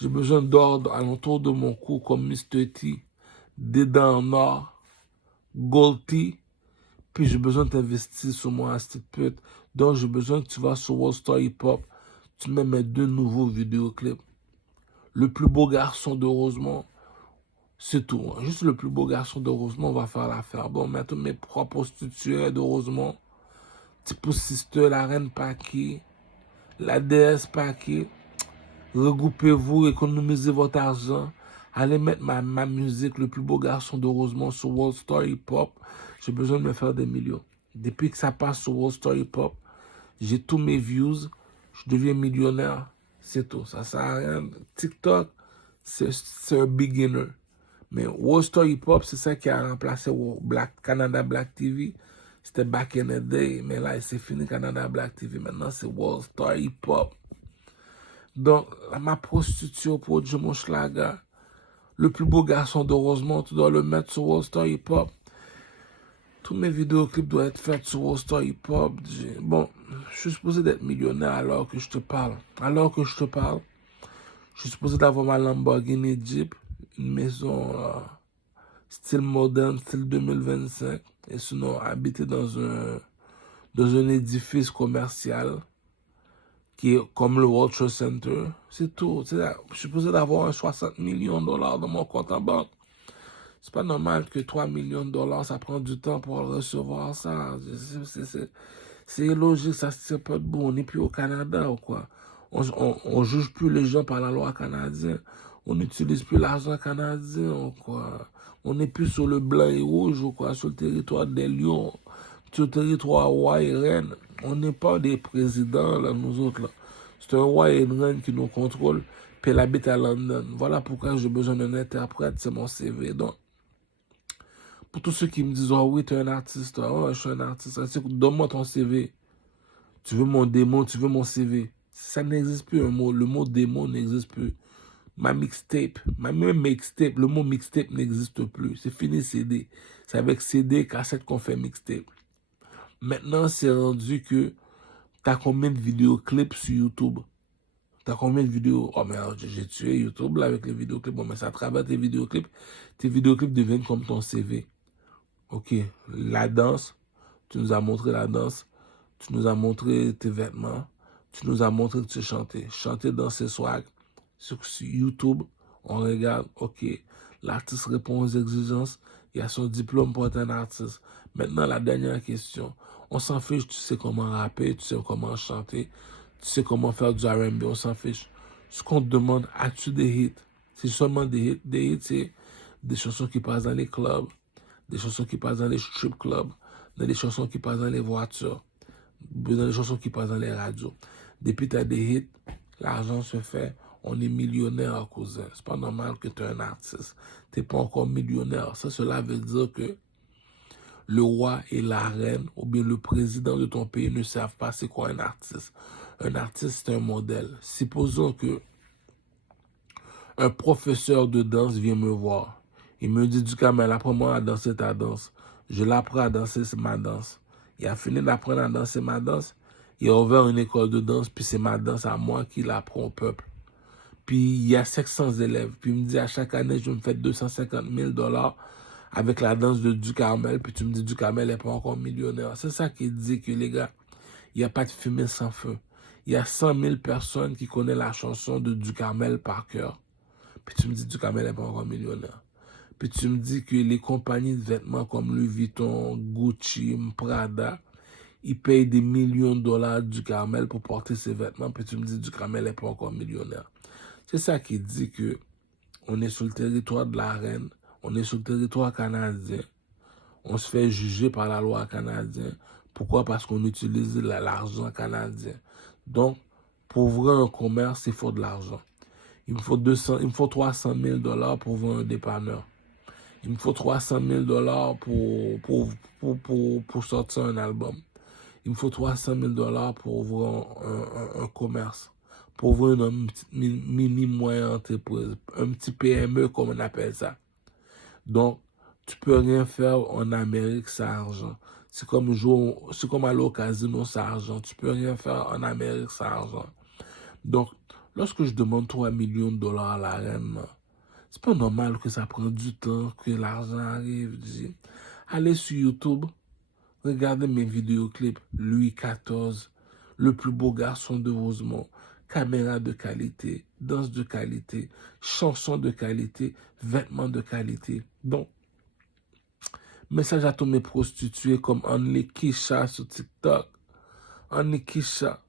J'ai besoin d'or alentour de mon cou comme Mr. T. Des dents en or. Gold T. Puis j'ai besoin de t'investir sur moi, cette pute. Donc j'ai besoin que tu vas sur World Star Hip Hop. Tu mets mes 2 nouveaux vidéoclips. Le plus beau garçon de Rosemont. C'est tout. Hein. Juste le plus beau garçon de Rosemont va faire l'affaire. Bon, maintenant mes propres prostituées de Rosemont. Tipo Sister, la reine Paki. La déesse Paki. Regroupez-vous, économisez votre argent. Allez mettre ma musique, le plus beau garçon de Rosemont, sur World Star Hip Hop. J'ai besoin de me faire des millions. Depuis que ça passe sur World Star Hip Hop, j'ai tous mes views. Je deviens millionnaire. C'est tout. Ça sert à rien. TikTok, c'est un beginner. Mais World Star Hip Hop, c'est ça qui a remplacé Canada Black TV. C'était back in the day. Mais là, c'est fini Canada Black TV. Maintenant, c'est World Star Hip Hop. Donc, ma prostituée pour Jimo Schlager, le plus beau garçon de Rosemont, tu dois le mettre sur World Star Hip Hop. Tous mes vidéoclips doivent être faits sur World Star Hip Hop. Bon, je suis supposé d'être millionnaire alors que je te parle. Je suis supposé d'avoir ma Lamborghini Jeep, une maison style moderne, style 2025. Et sinon, habiter dans un édifice commercial qui est comme le World Trade Center. C'est tout. Je suis supposé d'avoir 60 millions de dollars dans mon compte en banque. C'est pas normal que 3 millions de dollars, ça prend du temps pour recevoir ça. C'est illogique, ça se tient pas debout. On n'est plus au Canada ou quoi. On juge plus les gens par la loi canadienne. On n'utilise plus l'argent canadien ou quoi. On n'est plus sur le blanc et rouge ou quoi, sur le territoire des lions, sur le territoire roi et reine. On n'est pas des présidents, là, nous autres, là. C'est un roi et une reine qui nous contrôlent, puis elle habite à London. Voilà pourquoi j'ai besoin d'un interprète, c'est mon CV. Donc, pour tous ceux qui me disent, oh oui, tu es un artiste, oh, je suis un artiste, donne-moi ton CV. Tu veux mon démo, tu veux mon CV. Ça n'existe plus, un mot. Le mot démo n'existe plus. Ma mixtape, ma même mixtape, le mot mixtape n'existe plus. C'est fini CD. C'est avec CD, cassette qu'on fait mixtape. Maintenant, c'est rendu que t'as combien de vidéoclips sur YouTube? T'as combien de vidéos? Oh, mais j'ai tué YouTube là avec les vidéoclips. Bon, mais ça travaille tes vidéoclips. Tes vidéoclips deviennent comme ton CV. Ok, la danse, tu nous as montré la danse. Tu nous as montré tes vêtements. Tu nous as montré que tu chantais. Chanter, danser, swag. Sur YouTube, on regarde, ok, l'artiste répond aux exigences. Il a son diplôme pour être un artiste. Maintenant, la dernière question. On s'en fiche, tu sais comment rapper, tu sais comment chanter, tu sais comment faire du R&B, on s'en fiche. Ce qu'on te demande, as-tu des hits? C'est seulement des hits. Des hits, c'est des chansons qui passent dans les clubs, des chansons qui passent dans les strip clubs, des chansons qui passent dans les voitures, dans les chansons qui passent dans les radios. Depuis que tu as des hits, l'argent se fait. On est millionnaire, cousin. C'est pas normal que tu es un artiste. Tu n'es pas encore millionnaire. Ça, cela veut dire que le roi et la reine, ou bien le président de ton pays ne savent pas c'est quoi un artiste. Un artiste, c'est un modèle. Supposons que un professeur de danse vient me voir. Il me dit, Ducamel, apprends-moi à danser ta danse. Je l'apprends à danser ma danse. Il a fini d'apprendre à danser ma danse. Il a ouvert une école de danse, puis c'est ma danse à moi qui l'apprend au peuple. Puis il y a 500 élèves. Puis il me dit, à chaque année, je me fais 250 000 $ avec la danse de Ducamel. Puis tu me dis, Ducamel n'est pas encore millionnaire. C'est ça qui dit que, les gars, il n'y a pas de fumée sans feu. Il y a 100 000 personnes qui connaissent la chanson de Ducamel par cœur. Puis tu me dis, Ducamel n'est pas encore millionnaire. Puis tu me dis que les compagnies de vêtements comme Louis Vuitton, Gucci, Prada, ils payent des millions de dollars Ducamel pour porter ses vêtements. Puis tu me dis, Ducamel n'est pas encore millionnaire. C'est ça qui dit que on est sur le territoire de la reine, on est sur le territoire canadien, on se fait juger par la loi canadienne. Pourquoi? Parce qu'on utilise l'argent canadien. Donc, pour ouvrir un commerce, il faut de l'argent. Il me faut 300 000 $ pour ouvrir un dépanneur. Il me faut 300 000 $ pour sortir un album. Il me faut 300 000 $ pour ouvrir un commerce. Pour ouvrir une mini-moyenne entreprise. Un petit PME, comme on appelle ça. Donc, tu peux rien faire en Amérique sans argent. C'est comme aller au casino sans argent. Tu peux rien faire en Amérique sans argent. Donc, lorsque je demande 3 millions de $ à la reine, c'est pas normal que ça prenne du temps, que l'argent arrive. Allez sur YouTube, regardez mes vidéoclips. Louis XIV, le plus beau garçon de Rosemont, caméra de qualité, danse de qualité, chansons de qualité, vêtements de qualité. Donc, message à tous mes prostituées comme Only Kisha sur TikTok. Only Kisha,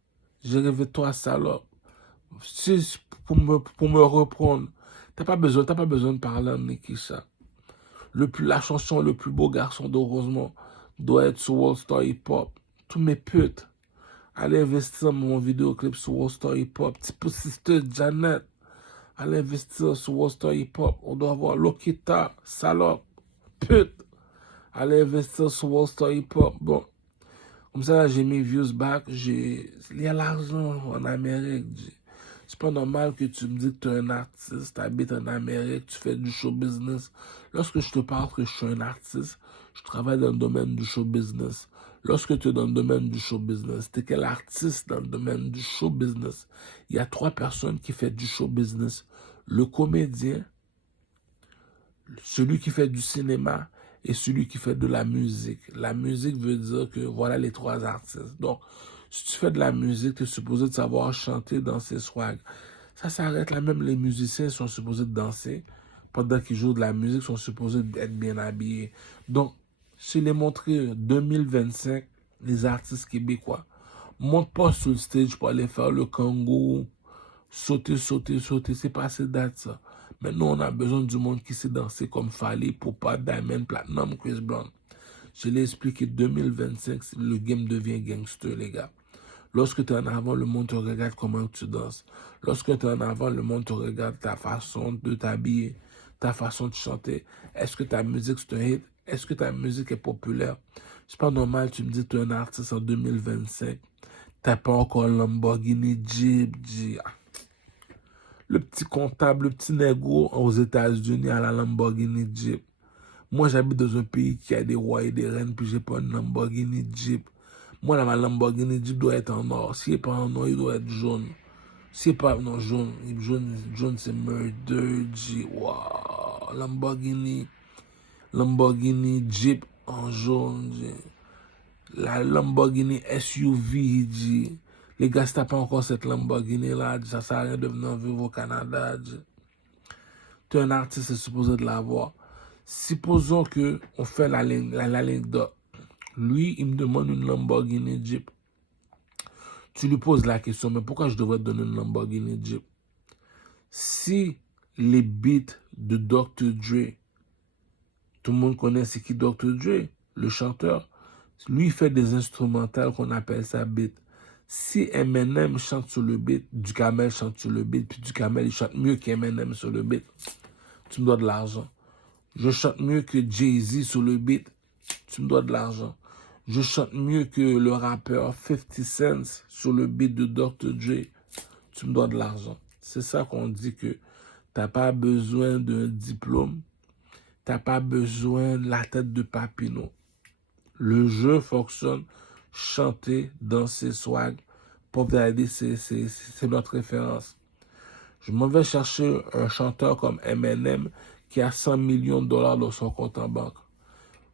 j'ai rêvé toi, salope. Pour me reprendre, t'as pas besoin de parler à Nikisha. La chanson Le plus beau garçon de Rosemont doit être sur World Star Hip Hop. Tous mes putes, allez investir dans mon vidéoclip sur World Star Hip Hop. Petit sister Janet, allez investir sur World Star Hip Hop. On doit avoir Lokita, salope, pute. Allez investir sur World Star Hip Hop. Bon, comme ça, là, j'ai mes views back. Il y a l'argent en Amérique. C'est pas normal que tu me dis que tu es un artiste, tu habites en Amérique, tu fais du show business. Lorsque je te parle que je suis un artiste, je travaille dans le domaine du show business. Lorsque tu es dans le domaine du show business, tu es quel artiste dans le domaine du show business? Il y a 3 personnes qui font du show business. Le comédien, celui qui fait du cinéma et celui qui fait de la musique. La musique veut dire que voilà les 3 artistes. Donc, si tu fais de la musique, tu es supposé de savoir chanter, danser, swag. Ça s'arrête là, même les musiciens sont supposés de danser. Pendant qu'ils jouent de la musique, sont supposés d'être bien habillés. Donc, je l'ai montré 2025, les artistes québécois. Monte pas sur le stage pour aller faire le kangourou. Sauter. C'est pas assez date, ça. Maintenant, on a besoin du monde qui sait danser comme Fally, Poupa, Diamond, Platinum, Chris Brown. Je l'ai expliqué, 2025, le game devient gangster, les gars. Lorsque tu es en avant, le monde te regarde comment tu danses. Lorsque tu es en avant, le monde te regarde ta façon de t'habiller, ta façon de chanter. Est-ce que ta musique, c'est un hit? Est-ce que ta musique est populaire? C'est pas normal, tu me dis que tu es un artiste en 2025. T'as pas encore Lamborghini Jeep. Le petit comptable, le petit négro aux États-Unis à la Lamborghini Jeep. Moi, j'habite dans un pays qui a des rois et des reines, puis j'ai pas une Lamborghini Jeep. Moi, ma Lamborghini Jeep doit être en or. Si il n'est pas en or, il doit être jaune. Si il n'est pas non, jaune, c'est Murder Jeep. Wow. Lamborghini Jeep en jaune. La Lamborghini SUV. Les gars, si t'as pas encore cette Lamborghini là, ça sert à rien de venir vivre au Canada. Tu es un artiste, c'est supposé de l'avoir. Supposons que on fait la ligne d'or. Lui, il me demande une Lamborghini Jeep. Tu lui poses la question, mais pourquoi je devrais te donner une Lamborghini Jeep? Si les beats de Dr. Dre, tout le monde connaît c'est qui Dr. Dre, le chanteur, lui il fait des instrumentales qu'on appelle ça beat. Si Eminem chante sur le beat, Ducamel chante sur le beat, puis Ducamel il chante mieux qu'Eminem sur le beat, tu me dois de l'argent. Je chante mieux que Jay-Z sur le beat, tu me dois de l'argent. Je chante mieux que le rappeur 50 Cent sur le beat de Dr. Dre, tu me dois de l'argent. C'est ça qu'on dit que t'as pas besoin d'un diplôme, t'as pas besoin de la tête de Papineau. Le jeu fonctionne, chanter, danser, swag. Puff Daddy, c'est notre référence. Je m'en vais chercher un chanteur comme Eminem qui a 100 millions de dollars dans son compte en banque.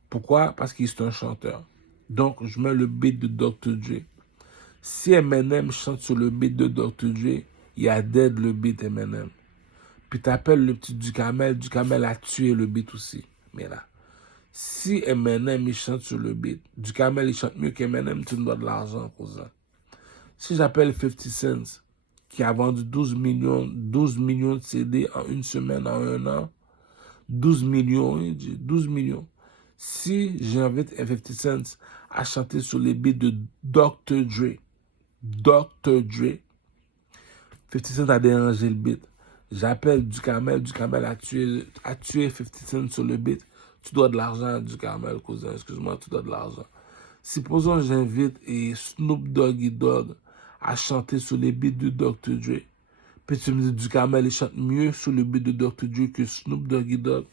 Pourquoi? Parce qu'il est un chanteur. Donc, je mets le beat de Dr. Dre. Si Eminem chante sur le beat de Dr. Dre, il y a dead le beat Eminem. Puis t'appelles le petit Ducamel, Ducamel a tué le beat aussi. Mais là, si Eminem il chante sur le beat, Ducamel il chante mieux qu'Eminem, tu me dois de l'argent, cousin. Si j'appelle 50 Cent, qui a vendu 12 millions de CD en une semaine, en un an, 12 millions, il dit 12 millions. Si j'invite 50 Cent à chanter sur les beats de Dr. Dre, 50 Cent a dérangé le beat. J'appelle Ducamel a tué 50 Cent sur le beat. Tu dois de l'argent à Ducamel, cousin, excuse-moi, tu dois de l'argent. Supposons j'invite Snoop Doggy Dogg à chanter sur les beats de Dr. Dre. Puis tu me dis Ducamel il chante mieux sur le beat de Dr. Dre que Snoop Doggy Dogg.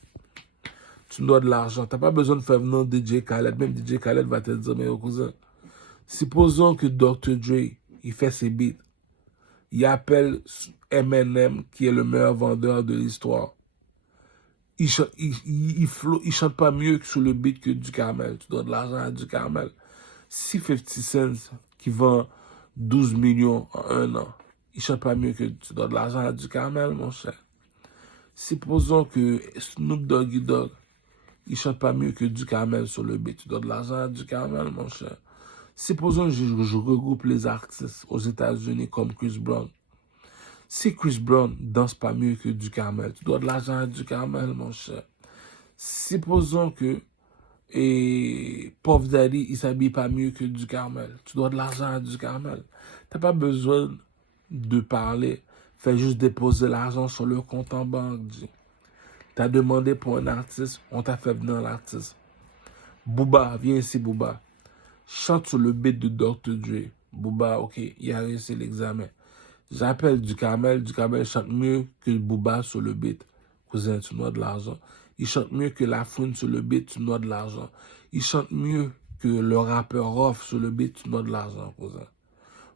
Tu me dois de l'argent. Tu n'as pas besoin de faire venir DJ Khaled. Même DJ Khaled va te dire, mais cousin, supposons que Dr. Dre, il fait ses beats. Il appelle Eminem, qui est le meilleur vendeur de l'histoire. Il chante pas mieux que sur le beat que Ducamel. Tu dois de l'argent à Ducamel. Si 50 Cent, qui vend 12 millions en un an, il chante pas mieux que tu dois de l'argent à Ducamel, mon cher. Supposons que Snoop Doggy Dogg, il chante pas mieux que Ducamel sur le beat. Tu dois de l'argent à Ducamel, mon cher. Supposons que je regroupe les artistes aux États-Unis comme Chris Brown. Si Chris Brown danse pas mieux que Ducamel, tu dois de l'argent à Ducamel, mon cher. Supposons que Puff Daddy, il s'habille pas mieux que Ducamel, tu dois de l'argent à Ducamel. T'as pas besoin de parler. Fais juste déposer l'argent sur le compte en banque. Tu as demandé pour un artiste, on t'a fait venir l'artiste. Booba, viens ici, Booba. Chante sur le beat de Dr. Dre. Booba, ok, il a réussi l'examen. J'appelle Ducamel chante mieux que Booba sur le beat. Cousin, tu me dois de l'argent. Il chante mieux que La Fouine sur le beat, tu me dois de l'argent. Il chante mieux que le rappeur Rof sur le beat, tu me dois de l'argent, cousin.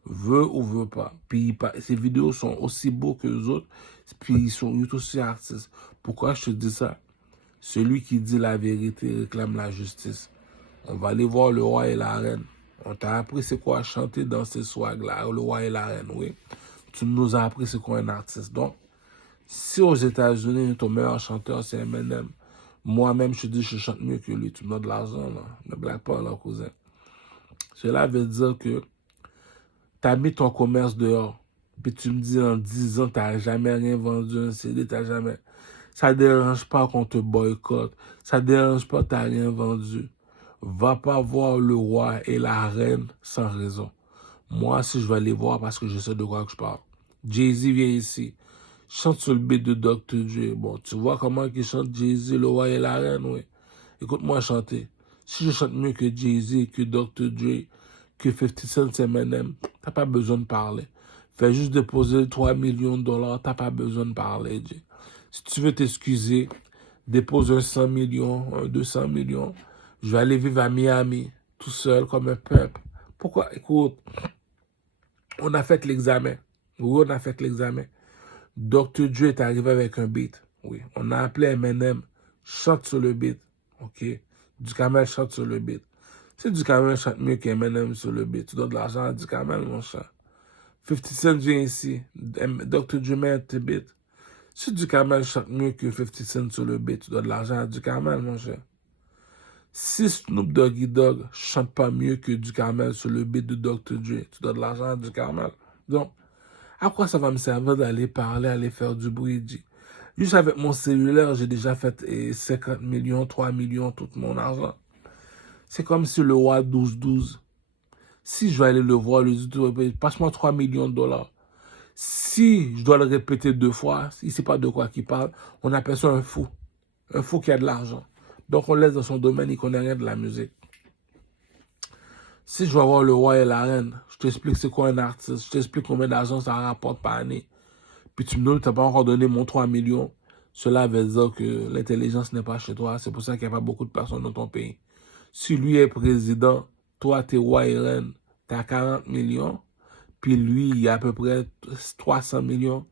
Veut ou veut pas. Puis ces vidéos sont aussi beaux que les autres, puis ils sont aussi artistes. Pourquoi je te dis ça? Celui qui dit la vérité réclame la justice. On va aller voir le roi et la reine. On t'a appris c'est quoi chanter dans ces swags-là, le roi et la reine, oui. Tu nous as appris c'est quoi un artiste. Donc, si aux États-Unis, ton meilleur chanteur, c'est Eminem, moi-même, je te dis je chante mieux que lui. Tu me donnes de l'argent, là. Ne blague pas, là, cousin. Cela veut dire que tu as mis ton commerce dehors. Puis tu me dis en 10 ans, tu n'as jamais rien vendu un CD, tu n'as jamais. Ça ne dérange pas qu'on te boycotte. Ça ne dérange pas que tu n'as rien vendu. Va pas voir le roi et la reine sans raison. Moi, si je vais aller voir parce que je sais de quoi que je parle. Jay-Z vient ici. Chante sur le beat de Dr. Dre. Bon, tu vois comment il chante Jay-Z, le roi et la reine, oui. Écoute-moi chanter. Si je chante mieux que Jay-Z, que Dr. Dre, que 50 Cent, Eminem, t'as pas besoin de parler. Fais juste déposer 3 millions de dollars, t'as pas besoin de parler, Jay. Si tu veux t'excuser, dépose un 100 millions, un 200 millions. Je vais aller vivre à Miami, tout seul, comme un peuple. Pourquoi? Écoute, on a fait l'examen. Oui, on a fait l'examen. Dr. Dre est arrivé avec un beat. Oui, on a appelé Eminem, chante sur le beat. OK? Ducamel chante sur le beat. Si Ducamel chante mieux qu'Eminem sur le beat, tu donnes de l'argent à Ducamel, mon cher. 50 Cent vient ici. Dr. Dre met tes beats. Si Ducamel chante mieux que 50 Cent sur le beat, tu donnes de l'argent à Ducamel, mon cher. Si Snoop Doggy Dogg chante pas mieux que Ducamel sur le beat de Dr. Dre, tu donnes de l'argent à Ducamel. Donc, à quoi ça va me servir d'aller parler, aller faire du bruit, G? Juste avec mon cellulaire, j'ai déjà fait 50 millions, 3 millions, tout mon argent. C'est comme si le roi 12-12, Si je vais aller le voir, lui dire, passe-moi 3 millions de dollars. Si je dois le répéter 2 fois, il ne sait pas de quoi il parle, on appelle ça un fou. Un fou qui a de l'argent. Donc on laisse dans son domaine, il ne connaît rien de la musique. Si je vais voir le roi et la reine, je t'explique c'est quoi un artiste, je t'explique combien d'argent ça rapporte par année. Puis tu me donnes, tu n'as pas encore donné mon 3 millions. Cela veut dire que l'intelligence n'est pas chez toi. C'est pour ça qu'il n'y a pas beaucoup de personnes dans ton pays. Si lui est président, toi, tu es roi et reine, tu as 40 millions, puis lui, il a à peu près 300 millions.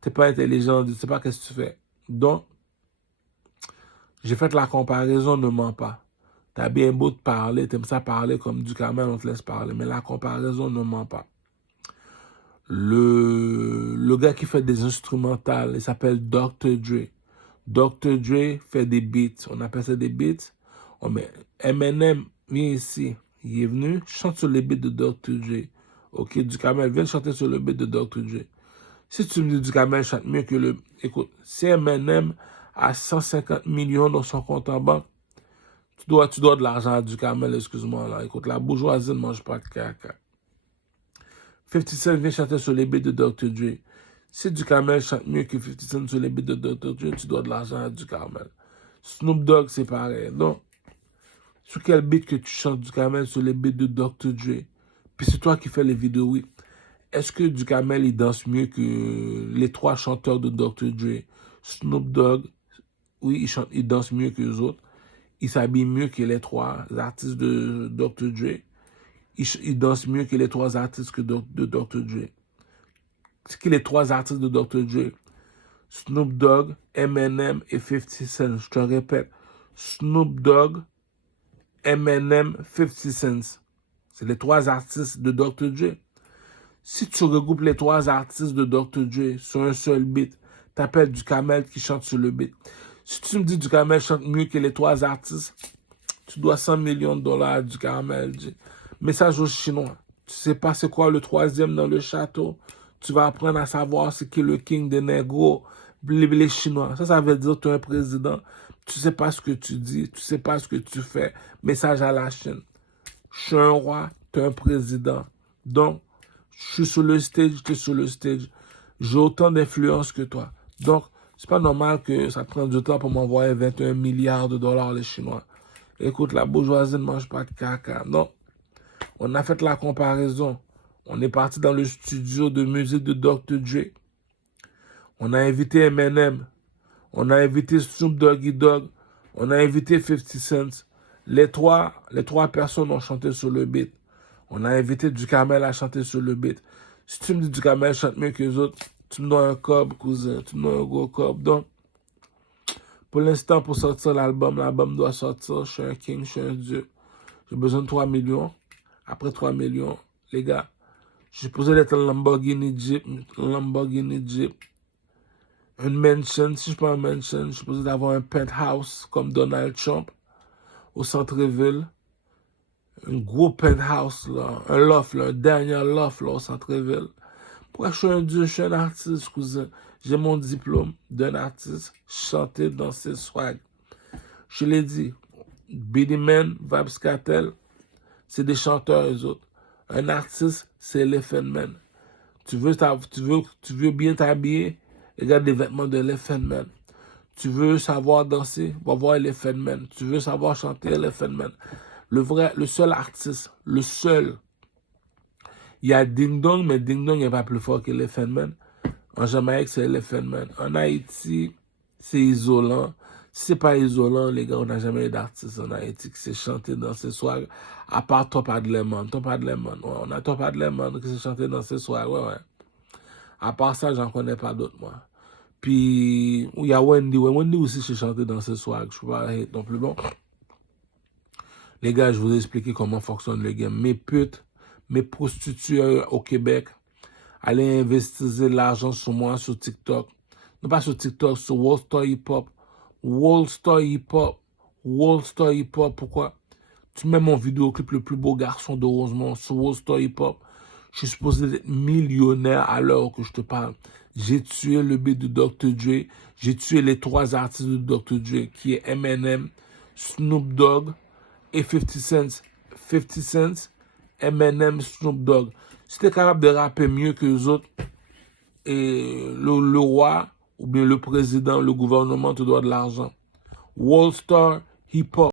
Tu n'es pas intelligent, tu ne sais pas qu'est-ce que tu fais. Donc, j'ai fait la comparaison, ne mens pas. Tu as bien beau te parler, tu aimes ça parler comme du Ducamel, on te laisse parler, mais la comparaison ne ment pas. Le gars qui fait des instrumentales, il s'appelle Dr. Dre. Dr. Dre fait des beats. On appelle ça des beats. Oh, mais Eminem vient ici. Il est venu, chante sur les beats de Dr. Dre. Ok, Ducamel, viens chanter sur le beat de Dr. Dre. Si tu me dis Ducamel chante mieux que le... Écoute, si Eminem a 150 millions dans son compte en banque, tu dois de l'argent à Ducamel, excuse-moi là. Écoute, la bourgeoisie ne mange pas de caca. 50 Cent vient chanter sur les beats de Dr. Dre. Si Ducamel chante mieux que 50 Cent sur les beats de Dr. Dre, tu dois de l'argent à Ducamel. Snoop Dogg, c'est pareil. Donc, sur quel beat que tu chantes Ducamel sur les beats de Dr. Dre? Puis c'est toi qui fais les vidéos, oui. Est-ce que Ducamel, il danse mieux que les 3 chanteurs de Dr. Dre? Snoop Dogg, oui, il danse mieux que les autres. Il s'habille mieux que les 3 artistes de Dr. Dre. Il danse mieux que les 3 artistes de Dr. Dre. C'est qui les 3 artistes de Dr. Dre? Snoop Dogg, Eminem et 50 Cent. Je te répète, Snoop Dogg, Eminem, 50 Cent. C'est les 3 artistes de Dr. Dre. Si tu regroupes les 3 artistes de Dr. Dre sur un seul beat, t'appelles Ducamel qui chante sur le beat. Si tu me dis Ducamel chante mieux que les 3 artistes, tu dois 100 millions de dollars à Ducamel. Message aux Chinois. Tu sais pas c'est quoi le 3e dans le château. Tu vas apprendre à savoir ce qui est le king des négros, les Chinois. Ça veut dire que tu es un président. Tu sais pas ce que tu dis, tu sais pas ce que tu fais. Message à la Chine. Je suis un roi, tu es un président. Donc, je suis sur le stage, tu es sur le stage. J'ai autant d'influence que toi. Donc, c'est pas normal que ça prenne du temps pour m'envoyer 21 milliards de dollars les Chinois. Écoute, la bourgeoisie ne mange pas de caca. Non. On a fait la comparaison. On est parti dans le studio de musique de Dr. Dre. On a invité Eminem. On a invité Snoop Doggy Dogg. On a invité 50 Cent. Les trois personnes ont chanté sur le beat. On a invité Ducamel à chanter sur le beat. Si tu me dis Ducamel chante mieux que les autres, tu me donnes un cob, cousin. Tu me donnes un gros cob. Donc, pour l'instant, pour sortir l'album doit sortir. Je suis un king, je suis un dieu. J'ai besoin de 3 millions. Après 3 millions, les gars, je suis posé d'être un Lamborghini Jeep, une mansion. Si je prends une mansion, je suis posé d'avoir un penthouse comme Donald Trump au centre-ville. Un gros penthouse, là, un loft, là, un dernier loft là, au centre-ville. Pourquoi je suis un dieu, je suis un artiste, cousin. J'ai mon diplôme d'un artiste, chanter, danser, swag. Je l'ai dit, Beenie Man, Vybz Kartel, c'est des chanteurs, eux autres. Un artiste, c'est Elephant Man. Tu veux bien t'habiller, regarde les vêtements de Elephant Man. Tu veux savoir danser, va voir Elephant Man. Tu veux savoir chanter, Elephant Man. Le seul artiste, le seul. Il y a Ding Dong, mais Ding Dong n'est pas plus fort qu'Elephant Man. En Jamaïque, c'est Elephant Man. En Haïti, c'est isolant. Si c'est pas isolant, les gars, on n'a jamais eu d'artiste en Haïti qui s'est chanté dans ces soirées, à part Top Adleman. Ouais, on a Top Adleman qui s'est chanté dans ces soirées, ouais. À part ça, j'en connais pas d'autres, moi. Puis, il y a Wendy. Ouais, Wendy aussi s'est chanté dans ces soirées. Je peux pas hate non plus. Bon. Les gars, je vous ai expliqué comment fonctionne le game. Mes putes, mes prostituées au Québec, allez investir l'argent sur moi sur TikTok. Non pas sur TikTok, sur Worldstar Hip Hop. Worldstar Hip Hop. Worldstar Hip Hop, pourquoi? Tu mets mon vidéoclip le plus beau garçon de Rosemont sur Worldstar Hip Hop. Je suis supposé être millionnaire à l'heure que je te parle. J'ai tué le beat de Dr. Dre. J'ai tué les 3 artistes de Dr. Dre, qui est Eminem, Snoop Dogg et 50 Cent. 50 Cent Eminem, Snoop Dogg. Si t'es capable de rapper mieux que les autres, et le roi, ou bien le président, le gouvernement te doit de l'argent. World Star Hip Hop.